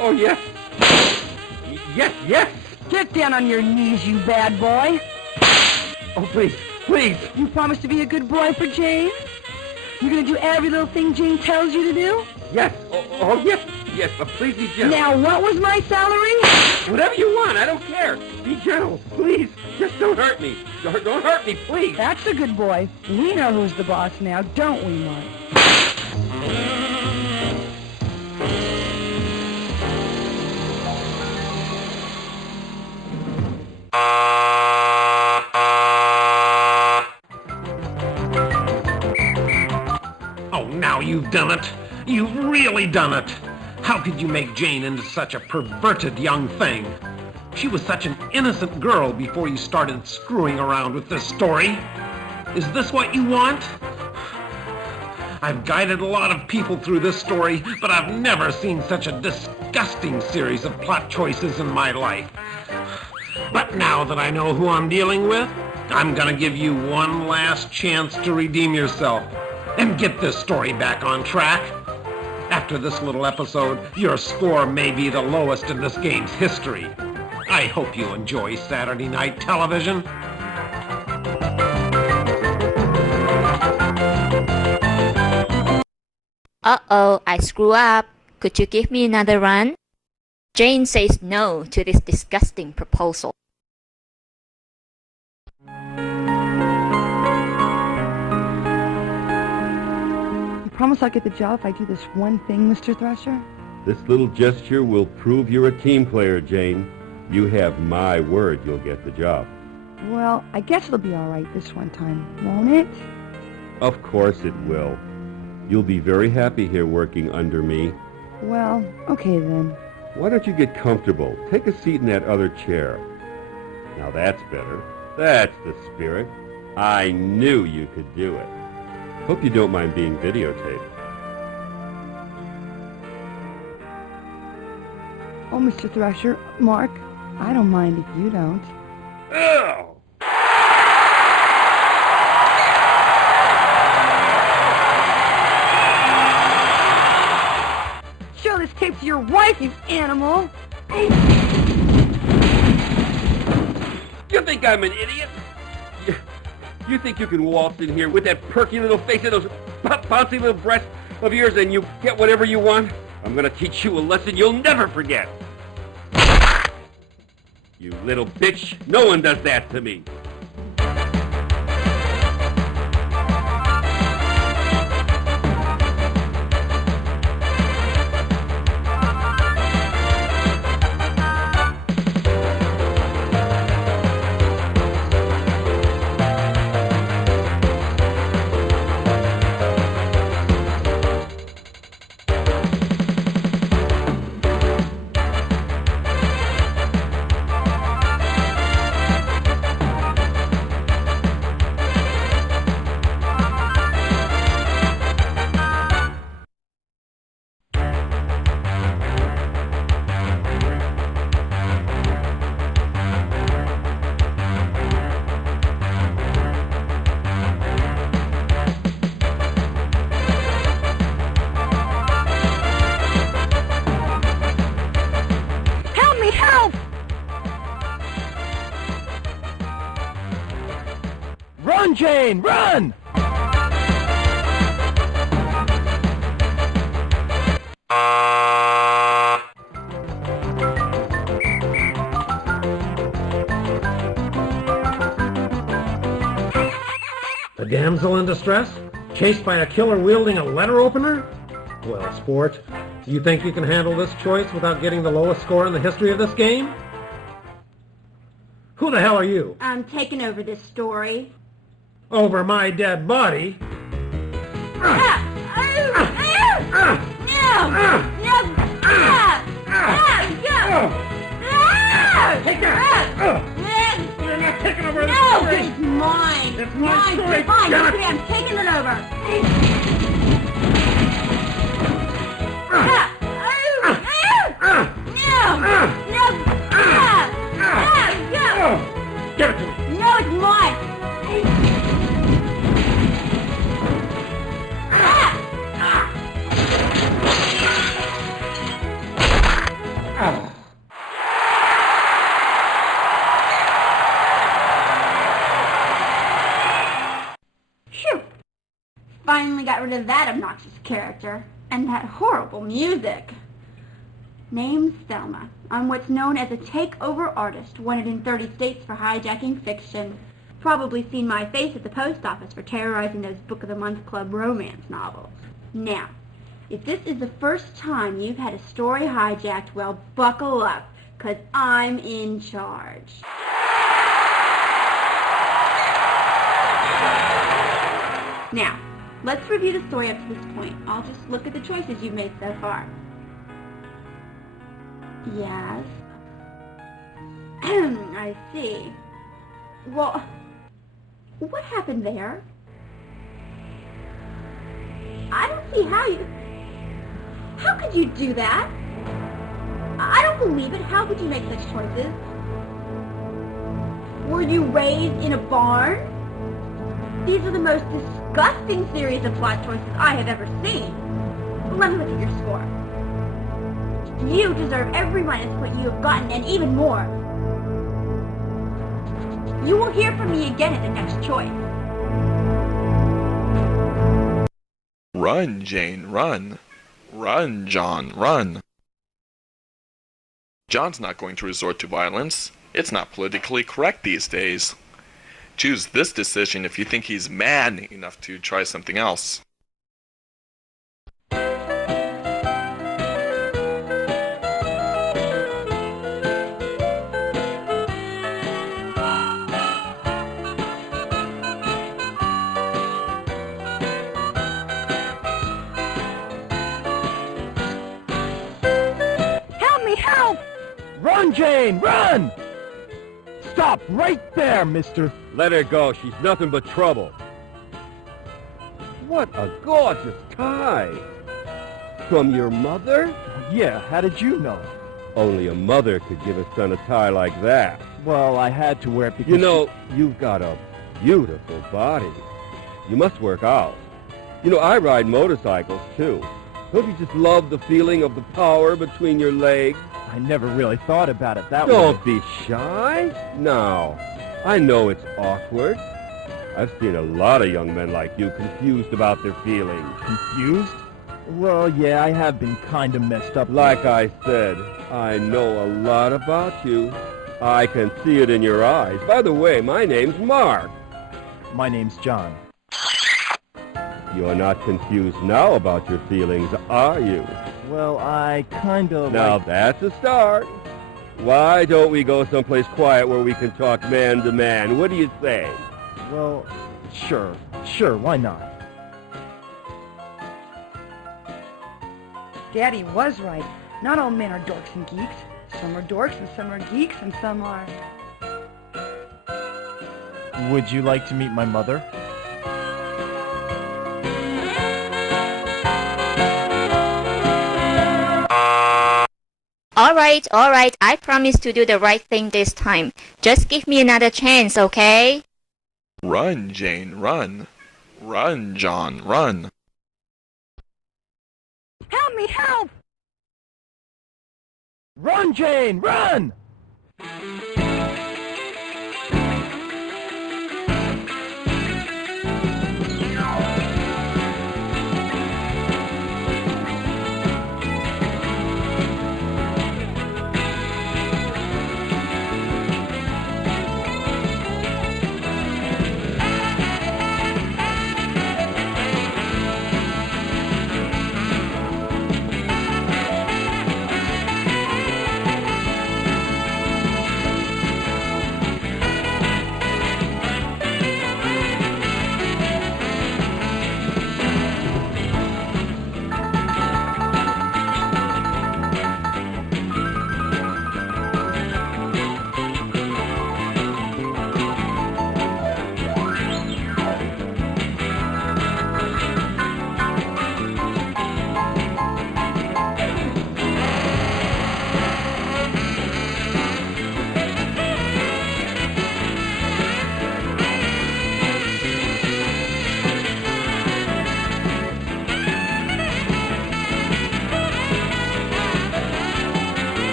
Oh, yes. Yes, yes. Get down on your knees, you bad boy! Oh, please, please. You promise to be a good boy for Jane? You're gonna do every little thing Jane tells you to do? Yes. Oh, yes. Yes, but please be gentle. Now, what was my salary? Whatever you want, I don't care. Be gentle, please. Just don't hurt me. Don't hurt me, please. That's a good boy. We know who's the boss now, don't we, Mark? Oh, now you've done it. You've really done it. How could you make Jane into such a perverted young thing? She was such an innocent girl before you started screwing around with this story. Is this what you want? I've guided a lot of people through this story, but I've never seen such a disgusting series of plot choices in my life. But now that I know who I'm dealing with, I'm gonna give you one last chance to redeem yourself and get this story back on track. After this little episode, your score may be the lowest in this game's history. I hope you enjoy Saturday night television. Uh-oh, I screw up. Could you give me another run? Jane says no to this disgusting proposal. You promise I'll get the job if I do this one thing, Mr. Thresher? This little gesture will prove you're a team player, Jane. You have my word you'll get the job. Well, I guess it'll be all right this one time, won't it? Of course it will. You'll be very happy here working under me. Well, okay then. Why don't you get comfortable? Take a seat in that other chair. Now that's better. That's the spirit. I knew you could do it. Hope you don't mind being videotaped. Oh, Mr. Thresher, Mark, I don't mind if you don't. Ugh! Show this tape to your wife, you animal! You think I'm an idiot? You think you can waltz in here with that perky little face and those bouncy little breast of yours and you get whatever you want? I'm gonna teach you a lesson you'll never forget. You little bitch, no one does that to me. Run, Jane, run! A damsel in distress? Chased by a killer wielding a letter opener? Well, sport, do you think you can handle this choice without getting the lowest score in the history of this game? Who the hell are you? I'm taking over this story. Over my dead body? Take that! You're not taking over the No, story! it's mine! It's my story! Fine, Damn it. I'm taking it over! Give it to me! No, it's mine! Phew! Finally got rid of that obnoxious character. And that horrible music. Name's Selma. I'm what's known as a takeover artist, wanted in 30 states for hijacking fiction. Probably seen my face at the post office for terrorizing those Book of the Month Club romance novels. Now, if this is the first time you've had a story hijacked, well, buckle up, 'cause I'm in charge. Now, let's review the story up to this point. I'll just look at the choices you've made so far. Yes. I see. Well, what happened there? I don't see how you... How could you do that? I don't believe it. How could you make such choices? Were you raised in a barn? These are the most disgusting series of plot choices I have ever seen. But let me look at your score. You deserve every minus what you have gotten, and even more. You will hear from me again at the next choice. Run, Jane, run. Run, John, run. John's not going to resort to violence. It's not politically correct these days. Choose this decision if you think he's man enough to try something else. Run, Jane, run! Stop right there, mister. Let her go. She's nothing but trouble. What a gorgeous tie. From your mother? Yeah, how did you know? Only a mother could give a son a tie like that. Well, I had to wear it because... You know, you've got a beautiful body. You must work out. You know, I ride motorcycles, too. Don't you just love the feeling of the power between your legs? I never really thought about it that way. Don't be shy. Now, I know it's awkward. I've seen a lot of young men like you confused about their feelings. Confused? Well, yeah, I have been kinda messed up. Like I said, I know a lot about you. I can see it in your eyes. By the way, my name's Mark. My name's John. You're not confused now about your feelings, are you? Well, I kind of Now that's a start. Why don't we go someplace quiet where we can talk man to man? What do you say? Well, sure, why not? Daddy was right. Not all men are dorks and geeks. Some are dorks and some are geeks and some are... Would you like to meet my mother? Alright, I promise to do the right thing this time. Just give me another chance, okay? Run, Jane, run. Run, John, run. Help me, help! Run, Jane, run!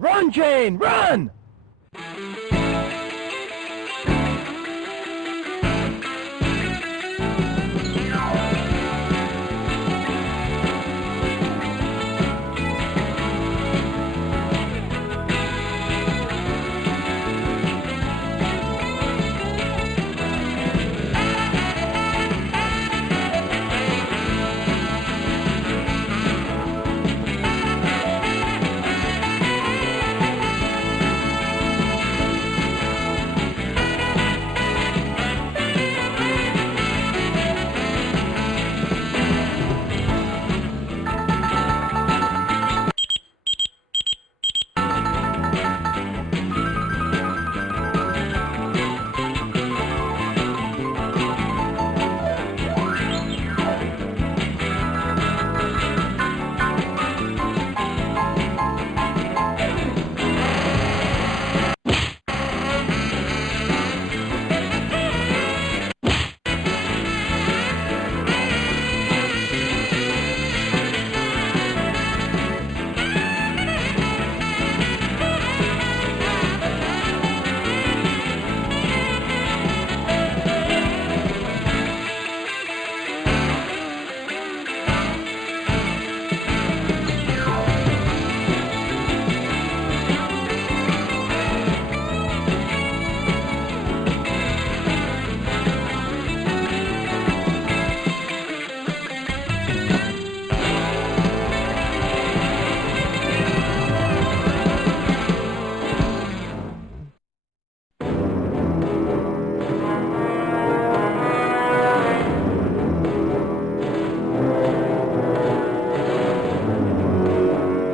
Run, Jane, run!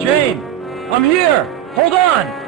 Jane, I'm here! Hold on!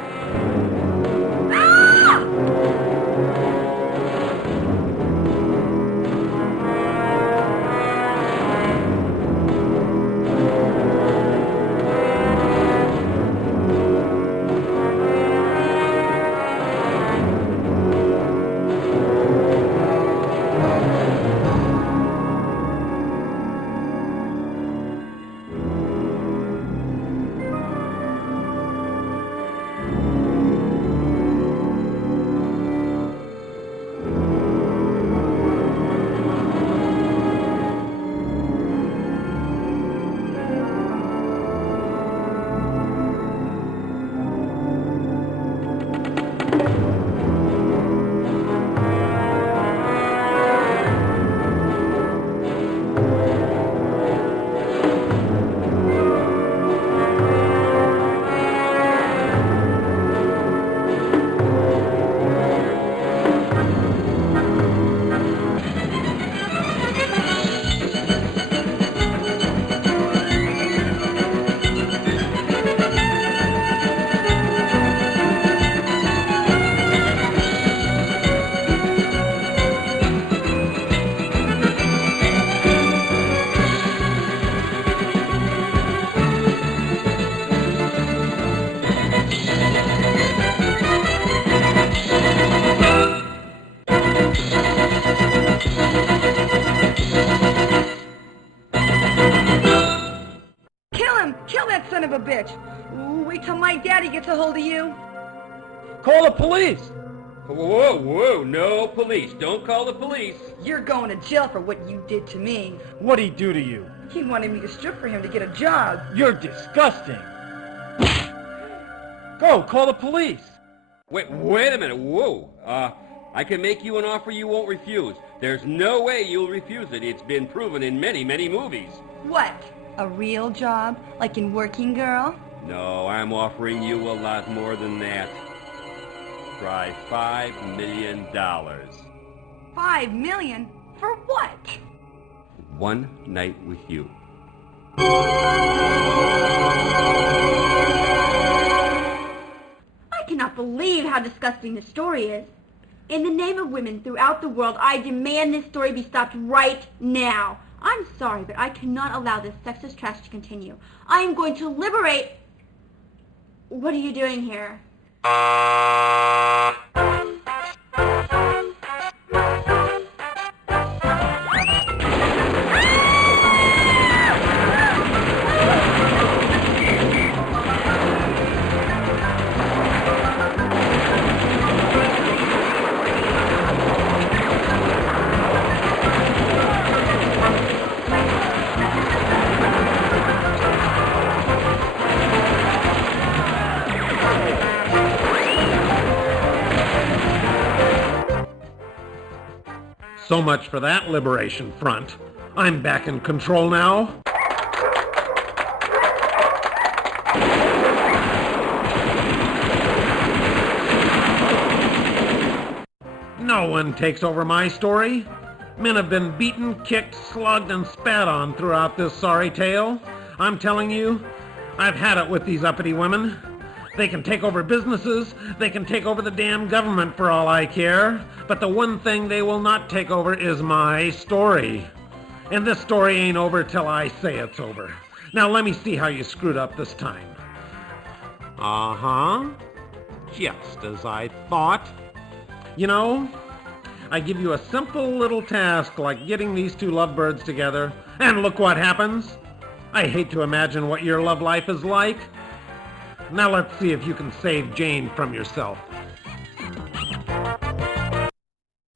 son of a bitch. Ooh, wait till my daddy gets a hold of you. Call the police! Whoa, whoa, no police. Don't call the police. You're going to jail for what you did to me. What'd he do to you? He wanted me to strip for him to get a job. You're disgusting. Go, call the police. Wait a minute. Whoa. I can make you an offer you won't refuse. There's no way you'll refuse it. It's been proven in many, many movies. What? A real job? Like in Working Girl? No, I'm offering you a lot more than that. Try $5 million. $5 million? For what? One night with you. I cannot believe how disgusting this story is. In the name of women throughout the world, I demand this story be stopped right now. I'm sorry, but I cannot allow this sexist trash to continue. I am going to liberate... What are you doing here? So much for that liberation front. I'm back in control now. No one takes over my story. Men have been beaten, kicked, slugged, and spat on throughout this sorry tale. I'm telling you, I've had it with these uppity women. They can take over businesses, they can take over the damn government for all I care, but the one thing they will not take over is my story. And this story ain't over till I say it's over. Now let me see how you screwed up this time. Uh-huh. Just as I thought. You know, I give you a simple little task like getting these two lovebirds together, and look what happens. I hate to imagine what your love life is like. Now let's see if you can save Jane from yourself.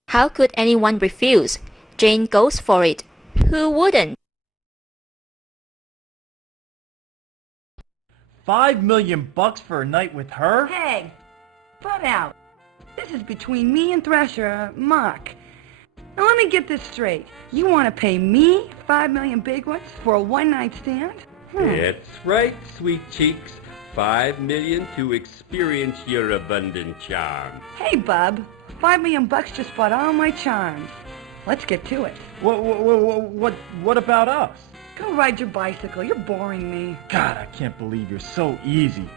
How could anyone refuse? Jane goes for it. Who wouldn't? $5 million for a night with her? Hey, butt out. This is between me and Thrasher, Mark. Now let me get this straight. You want to pay me $5 million big ones for a one-night stand? That's right, sweet cheeks. $5 million to experience your abundant charm. Hey, bub. $5 million just bought all my charms. Let's get to it. What about us? Go ride your bicycle. You're boring me. God, I can't believe you're so easy.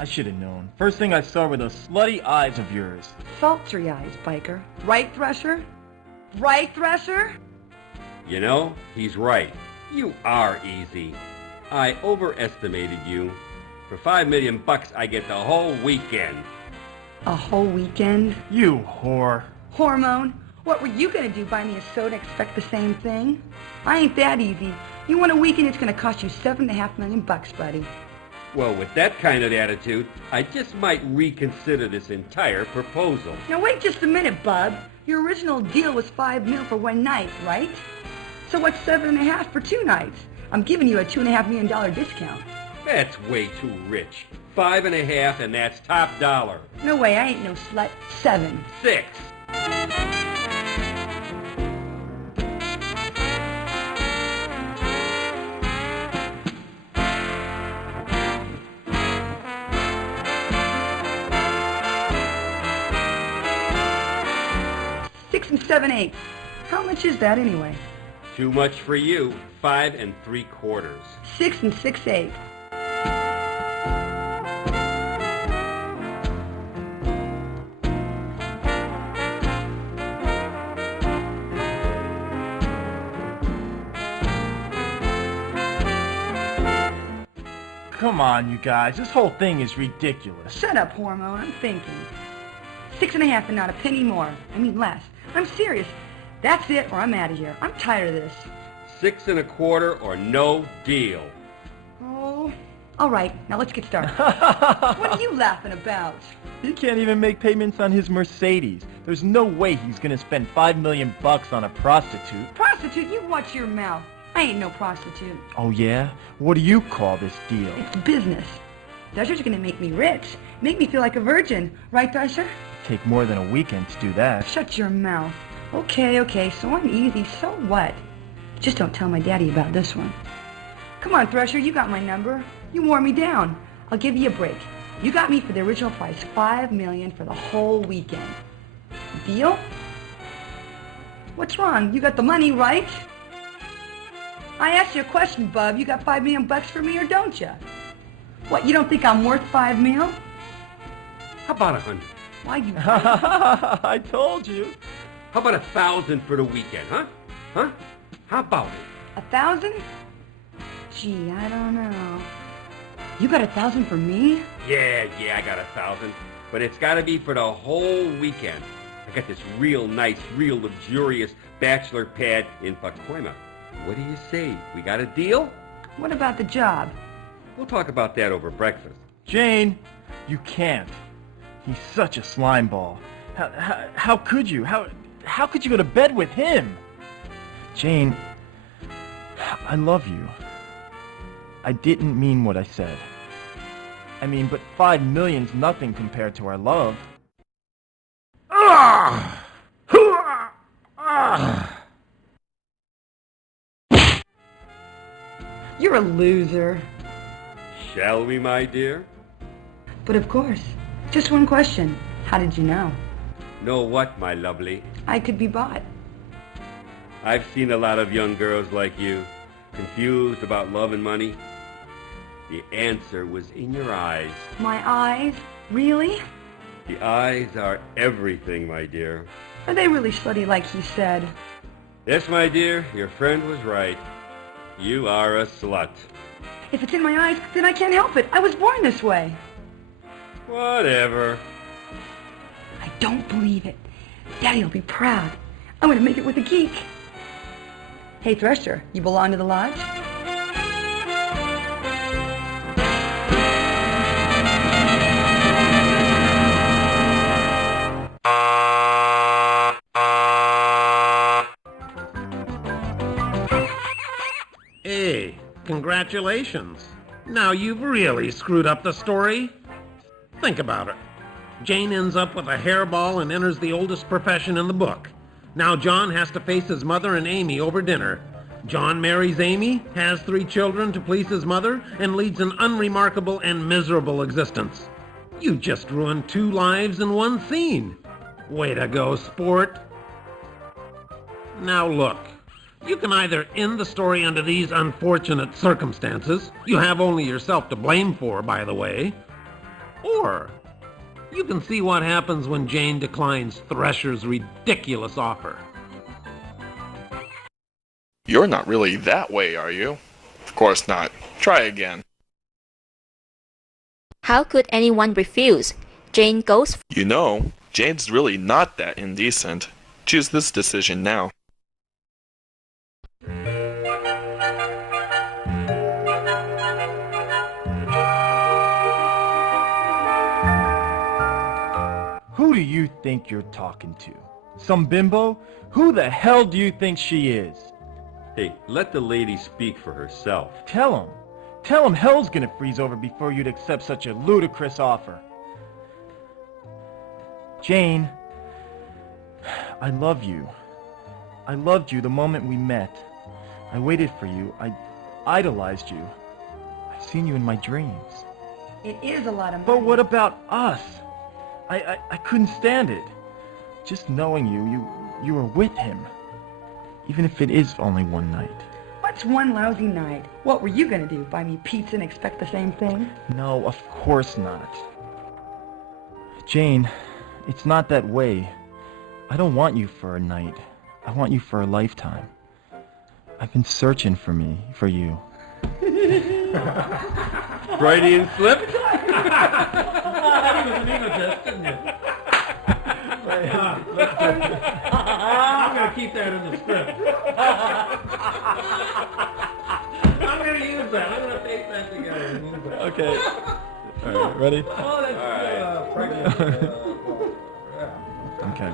I should have known. First thing I saw were those slutty eyes of yours. Sultry eyes, biker. Right, Thresher? Right, Thresher? You know, he's right. You are easy. I overestimated you. For $5 million, I get the whole weekend. A whole weekend? You whore. Hormone? What were you going to do, buy me a soda and expect the same thing? I ain't that easy. You want a weekend, it's going to cost you $7.5 million, buddy. Well, with that kind of attitude, I just might reconsider this entire proposal. Now wait just a minute, bub. Your original deal was $5 million for one night, right? So what's $7.5 for 2 nights? I'm giving you a $2.5 million discount. That's way too rich. $5.5, and that's top dollar. No way, I ain't no slut. 7. 6. $6 and 7/8. How much is that anyway? Too much for you. 5 3/4. 6 and 6/8. Come on, you guys. This whole thing is ridiculous. Shut up, Hormone. I'm thinking. 6.5 and not a penny more. I mean less. I'm serious. That's it or I'm out of here. I'm tired of this. 6 1/4 or no deal. Oh, All right, now let's get started. What are you laughing about? He can't even make payments on his Mercedes. There's no way he's gonna spend $5 million on a prostitute. Prostitute? You watch your mouth. I ain't no prostitute. Oh yeah? What do you call this deal? It's business. Thresher's gonna make me rich. Make me feel like a virgin. Right, Thresher? Take more than a weekend to do that. Shut your mouth. Okay, so I'm easy. So what? Just don't tell my daddy about this one. Come on, Thresher, you got my number. You wore me down. I'll give you a break. You got me for the original price, $5 million for the whole weekend. Deal? What's wrong? You got the money, right? I asked you a question, bub. You got $5 million for me or don't you? What, you don't think I'm worth $5 million? How about 100? Why you... I told you. How about 1,000 for the weekend, huh? Huh? How about it? 1,000? Gee, I don't know. You got 1,000 for me? Yeah, I got 1,000. But it's gotta be for the whole weekend. I got this real nice, real luxurious bachelor pad in Pacoima. What do you say? We got a deal? What about the job? We'll talk about that over breakfast. Jane, you can't. He's such a slime ball. How could you? How could you go to bed with him? Jane, I love you. I didn't mean what I said. I mean, but $5 million's nothing compared to our love. You're a loser. Shall we, my dear? But of course. Just one question. How did you know? Know what, my lovely? I could be bought. I've seen a lot of young girls like you, confused about love and money. The answer was in your eyes. My eyes? Really? The eyes are everything, my dear. Are they really slutty like he said? Yes, my dear, your friend was right. You are a slut. If it's in my eyes, then I can't help it. I was born this way. Whatever. I don't believe it. Daddy'll be proud. I'm gonna make it with a geek. Hey, Thresher, you belong to the lodge? Hey, congratulations. Now you've really screwed up the story. Think about it. Jane ends up with a hairball and enters the oldest profession in the book. Now John has to face his mother and Amy over dinner. John marries Amy, has 3 children to please his mother, and leads an unremarkable and miserable existence. You just ruined 2 lives in one scene. Way to go, sport. Now look. You can either end the story under these unfortunate circumstances, you have only yourself to blame for, by the way, or you can see what happens when Jane declines Thresher's ridiculous offer. You're not really that way, are you? Of course not. Try again. How could anyone refuse? Jane goes for... You know, Jane's really not that indecent. Choose this decision now. Who do you think you're talking to? Some bimbo? Who the hell do you think she is? Hey, let the lady speak for herself. Tell him hell's gonna freeze over before you'd accept such a ludicrous offer. Jane, I love you. I loved you the moment we met. I waited for you. I idolized you. I've seen you in my dreams. It is a lot of money. But what about us? I couldn't stand it. Just knowing you were with him. Even if it is only one night. What's one lousy night? What were you gonna do? Buy me pizza and expect the same thing? No, of course not. Jane, it's not that way. I don't want you for a night. I want you for a lifetime. I've been searching for you. Freudian slip? That was an egotist, didn't it? I'm going to keep that in the script. I'm going to use that. I'm going to paste that together and use that. Okay. All right, ready? Oh, that's pregnant. Okay.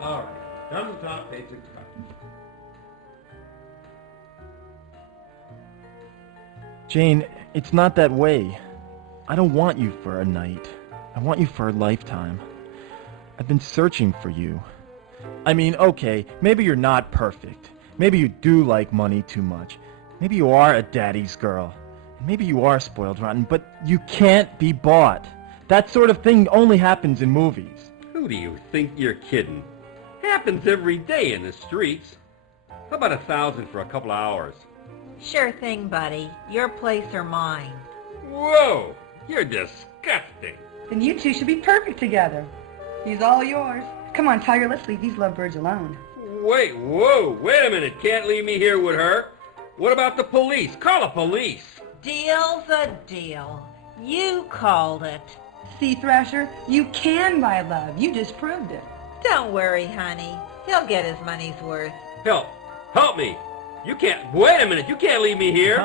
All right. Come to top, page 65. Jane, it's not that way. I don't want you for a night. I want you for a lifetime. I've been searching for you. I mean, okay, maybe you're not perfect. Maybe you do like money too much. Maybe you are a daddy's girl. And maybe you are spoiled rotten, but you can't be bought. That sort of thing only happens in movies. Who do you think you're kidding? Happens every day in the streets. How about 1,000 for a couple of hours? Sure thing, buddy. Your place or mine. Whoa! You're disgusting. Then you two should be perfect together. He's all yours. Come on, Tiger, let's leave these lovebirds alone. Wait a minute. Can't leave me here with her. What about the police? Call the police. Deal's a deal. You called it. See, Thrasher, you can buy love. You just proved it. Don't worry, honey. He'll get his money's worth. Help me. You can't, wait a minute. You can't leave me here.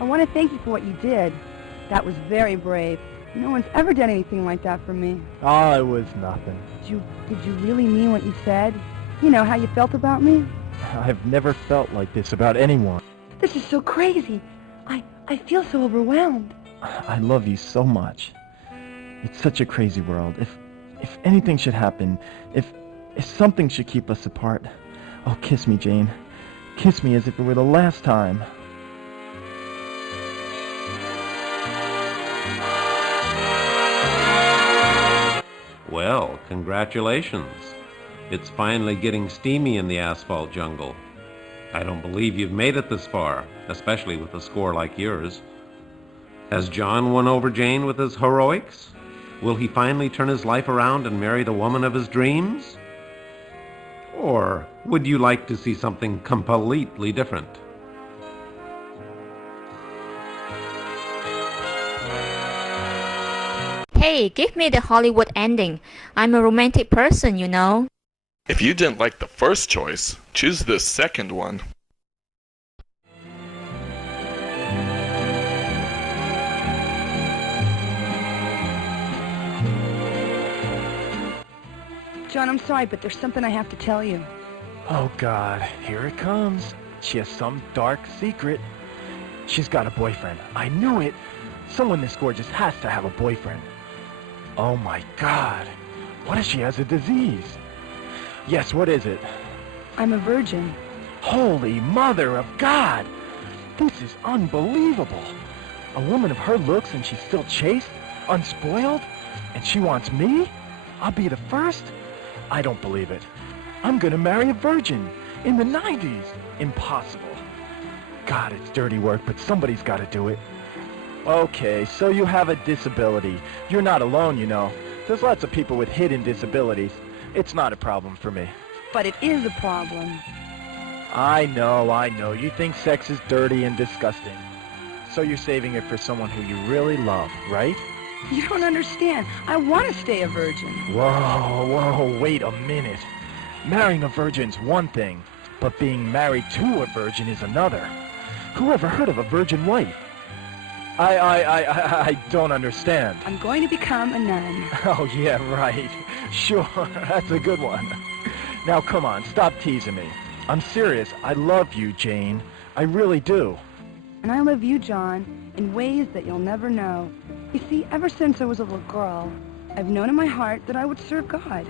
I want to thank you for what you did. That was very brave. No one's ever done anything like that for me. Oh, it was nothing. Did you really mean what you said? You know, how you felt about me? I've never felt like this about anyone. This is so crazy. I feel so overwhelmed. I love you so much. It's such a crazy world. If anything should happen, if something should keep us apart, oh, kiss me, Jane. Kiss me as if it were the last time. Well, congratulations. It's finally getting steamy in the asphalt jungle. I don't believe you've made it this far, especially with a score like yours. Has John won over Jane with his heroics? Will he finally turn his life around and marry the woman of his dreams? Or would you like to see something completely different? Hey, give me the Hollywood ending. I'm a romantic person, you know. If you didn't like the first choice, choose the second one. John, I'm sorry, but there's something I have to tell you. Oh, God, here it comes. She has some dark secret. She's got a boyfriend. I knew it. Someone this gorgeous has to have a boyfriend. Oh, my God. What if she has a disease? Yes, what is it? I'm a virgin. Holy Mother of God! This is unbelievable. A woman of her looks and she's still chaste, unspoiled, and she wants me? I'll be the first? I don't believe it. I'm gonna marry a virgin in the 90s. Impossible. God, it's dirty work, but somebody's gotta do it. Okay, so you have a disability. You're not alone, you know. There's lots of people with hidden disabilities. It's not a problem for me. But it is a problem. I know. You think sex is dirty and disgusting. So you're saving it for someone who you really love, right? You don't understand. I want to stay a virgin. Whoa, wait a minute. Marrying a virgin's one thing, but being married to a virgin is another. Who ever heard of a virgin wife? I don't understand. I'm going to become a nun. Oh, yeah, right. Sure, that's a good one. Now, come on, stop teasing me. I'm serious. I love you, Jane. I really do. And I love you, John, in ways that you'll never know. You see, ever since I was a little girl, I've known in my heart that I would serve God.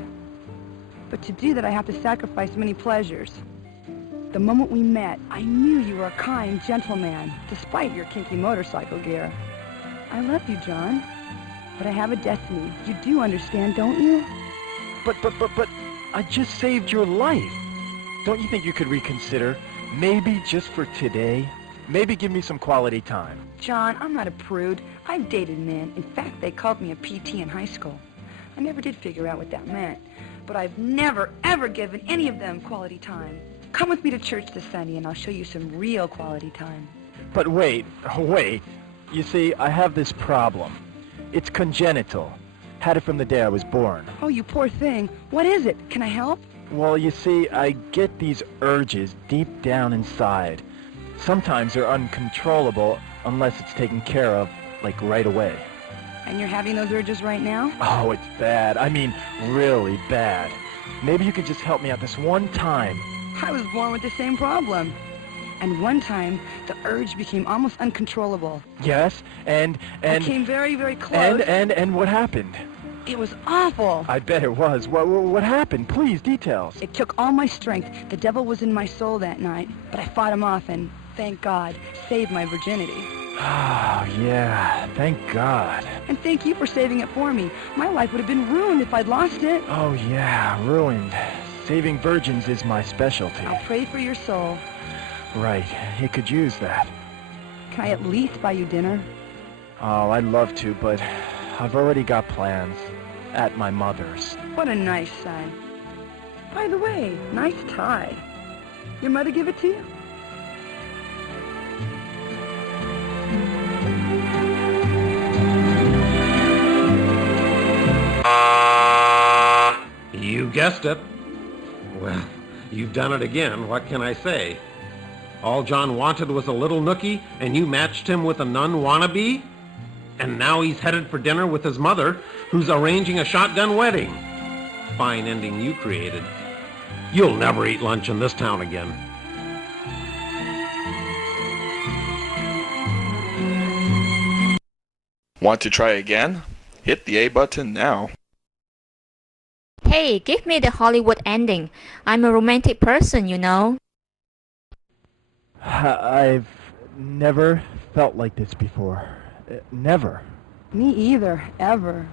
But to do that, I have to sacrifice many pleasures. The moment we met, I knew you were a kind, gentle man, despite your kinky motorcycle gear. I love you, John, but I have a destiny. You do understand, don't you? But, I just saved your life. Don't you think you could reconsider? Maybe just for today? Maybe give me some quality time. John, I'm not a prude. I've dated men. In fact, they called me a PT in high school. I never did figure out what that meant. But I've never, ever given any of them quality time. Come with me to church this Sunday and I'll show you some real quality time. But wait. You see, I have this problem. It's congenital. Had it from the day I was born. Oh, you poor thing. What is it? Can I help? Well, you see, I get these urges deep down inside. Sometimes they're uncontrollable unless it's taken care of, like right away. And you're having those urges right now? Oh, it's bad. I mean, really bad. Maybe you could just help me out this one time. I was born with the same problem. And one time, the urge became almost uncontrollable. Yes, and... I came very, very close. And what happened? It was awful. I bet it was. What happened? Please, details. It took all my strength. The devil was in my soul that night. But I fought him off and, thank God, saved my virginity. Oh, yeah. Thank God. And thank you for saving it for me. My life would have been ruined if I'd lost it. Oh, yeah. Ruined. Saving virgins is my specialty. I'll pray for your soul. Right. You could use that. Can I at least buy you dinner? Oh, I'd love to, but I've already got plans. At my mother's. What a nice son. By the way, nice tie. Your mother give it to you? You guessed it. Well, you've done it again. What can I say? All John wanted was a little nookie, and you matched him with a nun wannabe? And now he's headed for dinner with his mother, who's arranging a shotgun wedding. Fine ending you created. You'll never eat lunch in this town again. Want to try again? Hit the A button now. Hey, give me the Hollywood ending. I'm a romantic person, you know. I've never felt like this before. Never. Me either, ever.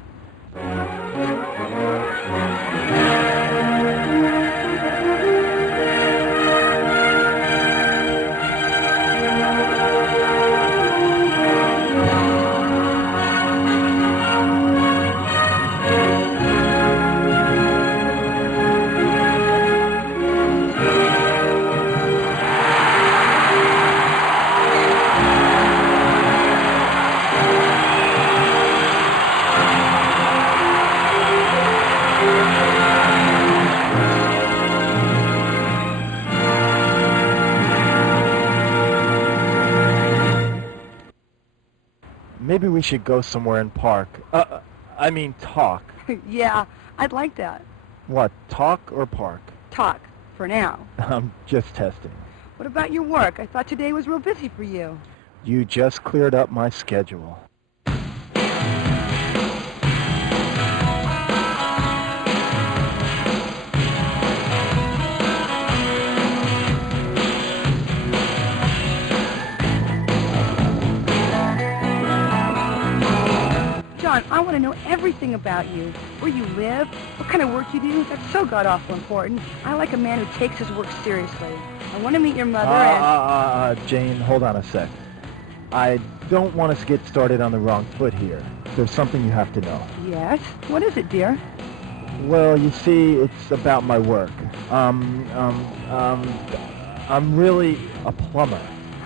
Maybe we should go somewhere and park. I mean talk. Yeah, I'd like that. What, talk or park? Talk, for now. I'm just testing. What about your work? I thought today was real busy for you. You just cleared up my schedule. John, I want to know everything about you. Where you live, what kind of work you do. That's so god-awful important. I like a man who takes his work seriously. I want to meet your mother and... Jane, hold on a sec. I don't want us to get started on the wrong foot here. There's something you have to know. Yes? What is it, dear? Well, you see, it's about my work. I'm really a plumber.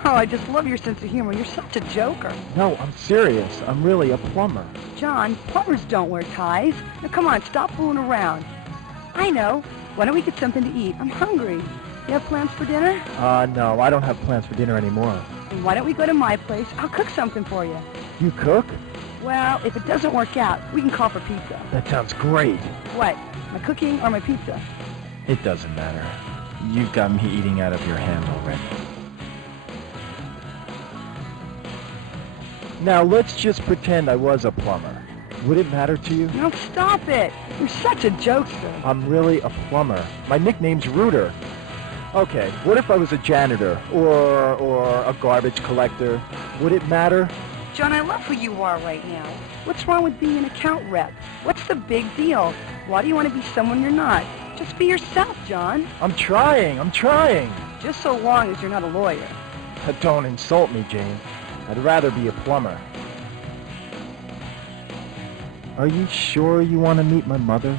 Oh, I just love your sense of humor. You're such a joker. No, I'm serious. I'm really a plumber. John, plumbers don't wear ties. Now, come on, stop fooling around. I know. Why don't we get something to eat? I'm hungry. You have plans for dinner? No, I don't have plans for dinner anymore. Then why don't we go to my place? I'll cook something for you. You cook? Well, if it doesn't work out, we can call for pizza. That sounds great. What? My cooking or my pizza? It doesn't matter. You've got me eating out of your hand already. Now, let's just pretend I was a plumber. Would it matter to you? No, stop it. You're such a jokester. I'm really a plumber. My nickname's Rooter. Okay, what if I was a janitor or a garbage collector? Would it matter? John, I love who you are right now. What's wrong with being an account rep? What's the big deal? Why do you want to be someone you're not? Just be yourself, John. I'm trying. Just so long as you're not a lawyer. Don't insult me, Jane. I'd rather be a plumber. Are you sure you want to meet my mother?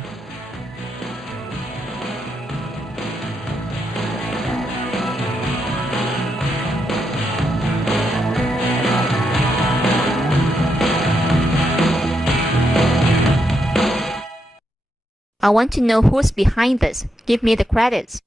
I want to know who's behind this. Give me the credits.